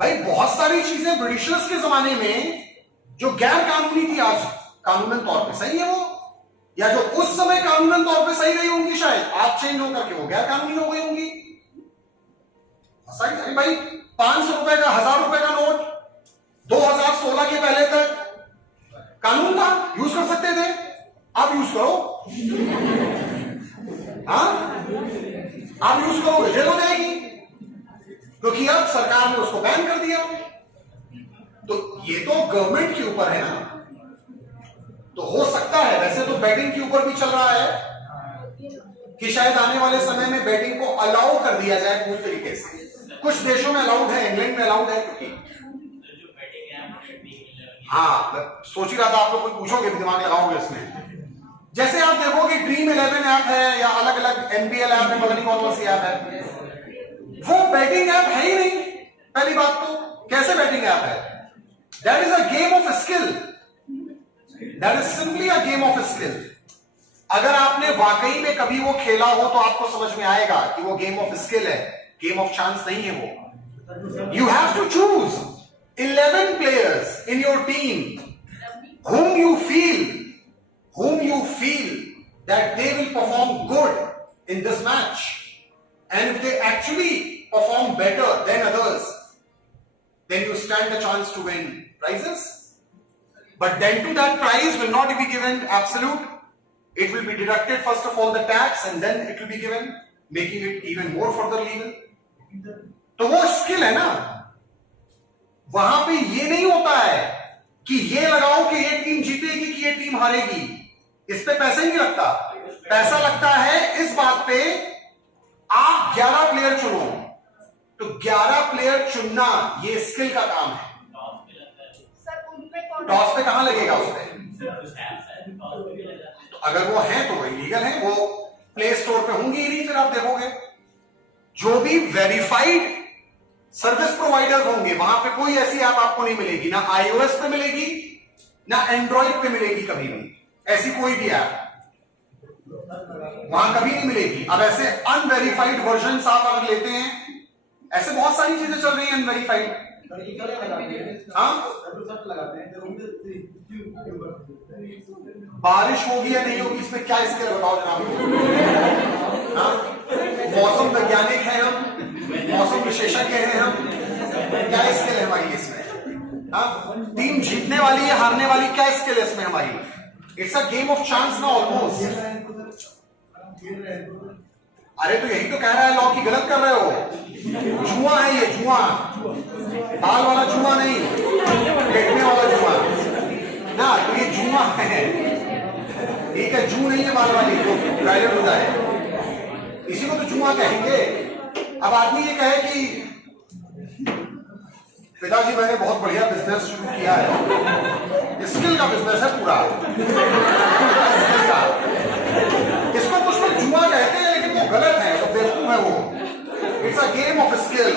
भाई बहुत सारी चीजें ब्रिटिशर्स के जमाने में जो गैर कानूनी थी, आज कानूनन तौर पे सही है वो, या जो उस समय कानूनन तौर पे सही रही होंगी, शायद आज चेंज होकर के वो गैर कानूनी हो गई होंगी। सही भाई 500 रुपए का 1000 रुपए का नोट 2016 के पहले तक कानून था, यूज कर सकते थे, आप यूज करो। हाँ आप यूज करोगे जेल हो जाएगी, क्योंकि अब सरकार ने उसको बैन कर दिया। तो ये तो गवर्नमेंट के ऊपर है ना। तो हो सकता है, वैसे तो बैटिंग के ऊपर भी चल रहा है कि शायद आने वाले समय में बैटिंग को अलाउ कर दिया जाए पूरी तरीके से। कुछ देशों में अलाउड है, इंग्लैंड में अलाउड है, क्योंकि हाँ सोच ही रहा था आप लोग कोई पूछोगे, दिमाग लगाओगे इसमें। जैसे आप देखोगे ड्रीम 11 ऐप है या अलग अलग एनपीएल ऐप है, पता नहीं कौन सी ऐप है, वो बैटिंग ऐप है ही नहीं। पहली बात तो कैसे बैटिंग ऐप है? That is a game of skill, that is simply a game of skill. अगर आपने वाकई में कभी वो खेला हो तो आपको समझ में आएगा कि वो गेम ऑफ स्किल है, गेम ऑफ चांस नहीं है वो। You have to choose 11 players in your team whom you feel that they will perform good in this match, and if they actually perform better than others, then you stand a chance to win prizes. But then to that prize will not be given absolute. It will be deducted first of all the tax, and then it will be given, making it even more further legal. तो वो skill है ना। वहां पे ये नहीं होता है कि ये लगाओ कि ये टीम जीतेगी कि ये टीम हारेगी, इस पे पैसा ही नहीं लगता। पैसा लगता है इस बात पे आप 11 प्लेयर चुनो, तो 11 प्लेयर चुनना ये स्किल का काम है। टॉस पे कहां लगेगा उस पे? तो अगर वो है तो वो इलीगल है, वो प्ले स्टोर पे होंगी ही नहीं। फिर आप देखोगे जो भी वेरीफाइड सर्विस प्रोवाइडर्स होंगे वहां पे कोई ऐसी ऐप आपको नहीं मिलेगी, ना iOS पे मिलेगी ना एंड्रॉइड पे मिलेगी, कभी भी ऐसी कोई भी ऐप वहां कभी नहीं मिलेगी। अब ऐसे अनवेरीफाइड वर्जन आप अगर लेते हैं, ऐसे बहुत सारी चीजें चल रही हैं अनवेरीफाइड। हाँ बारिश होगी या नहीं होगी इसमें क्या स्किल बताओ जनाब। हाँ मौसम वैज्ञानिक है हम, मौसम विशेषज्ञ हैं हम, क्या स्किल है हमारी इसमें? हाँ टीम जीतने वाली है हारने वाली, क्या स्किल है इसमें हमारी? It's a game of chance ना ऑलमोस्ट। अरे तो यही तो कह रहा है लॉ की गलत कर रहे हो, जुआ है ये, जुआ, बाल वाला जुआ नहीं, बैठने वाला जुआ ना, तो ये जुआ है, ठीक है, जू नहीं है बाल वाली जो डायरेक्ट होता है, इसी को तो जुआ कहेंगे। अब आदमी ये कहे कि पिताजी मैंने बहुत बढ़िया बिजनेस शुरू किया है, स्किल का बिजनेस है पूरा, स्किल का, इसको कुछ लोग जुआ कहते हैं लेकिन वो गलत है, वो बेवकूफ है वो। It's a game of skill.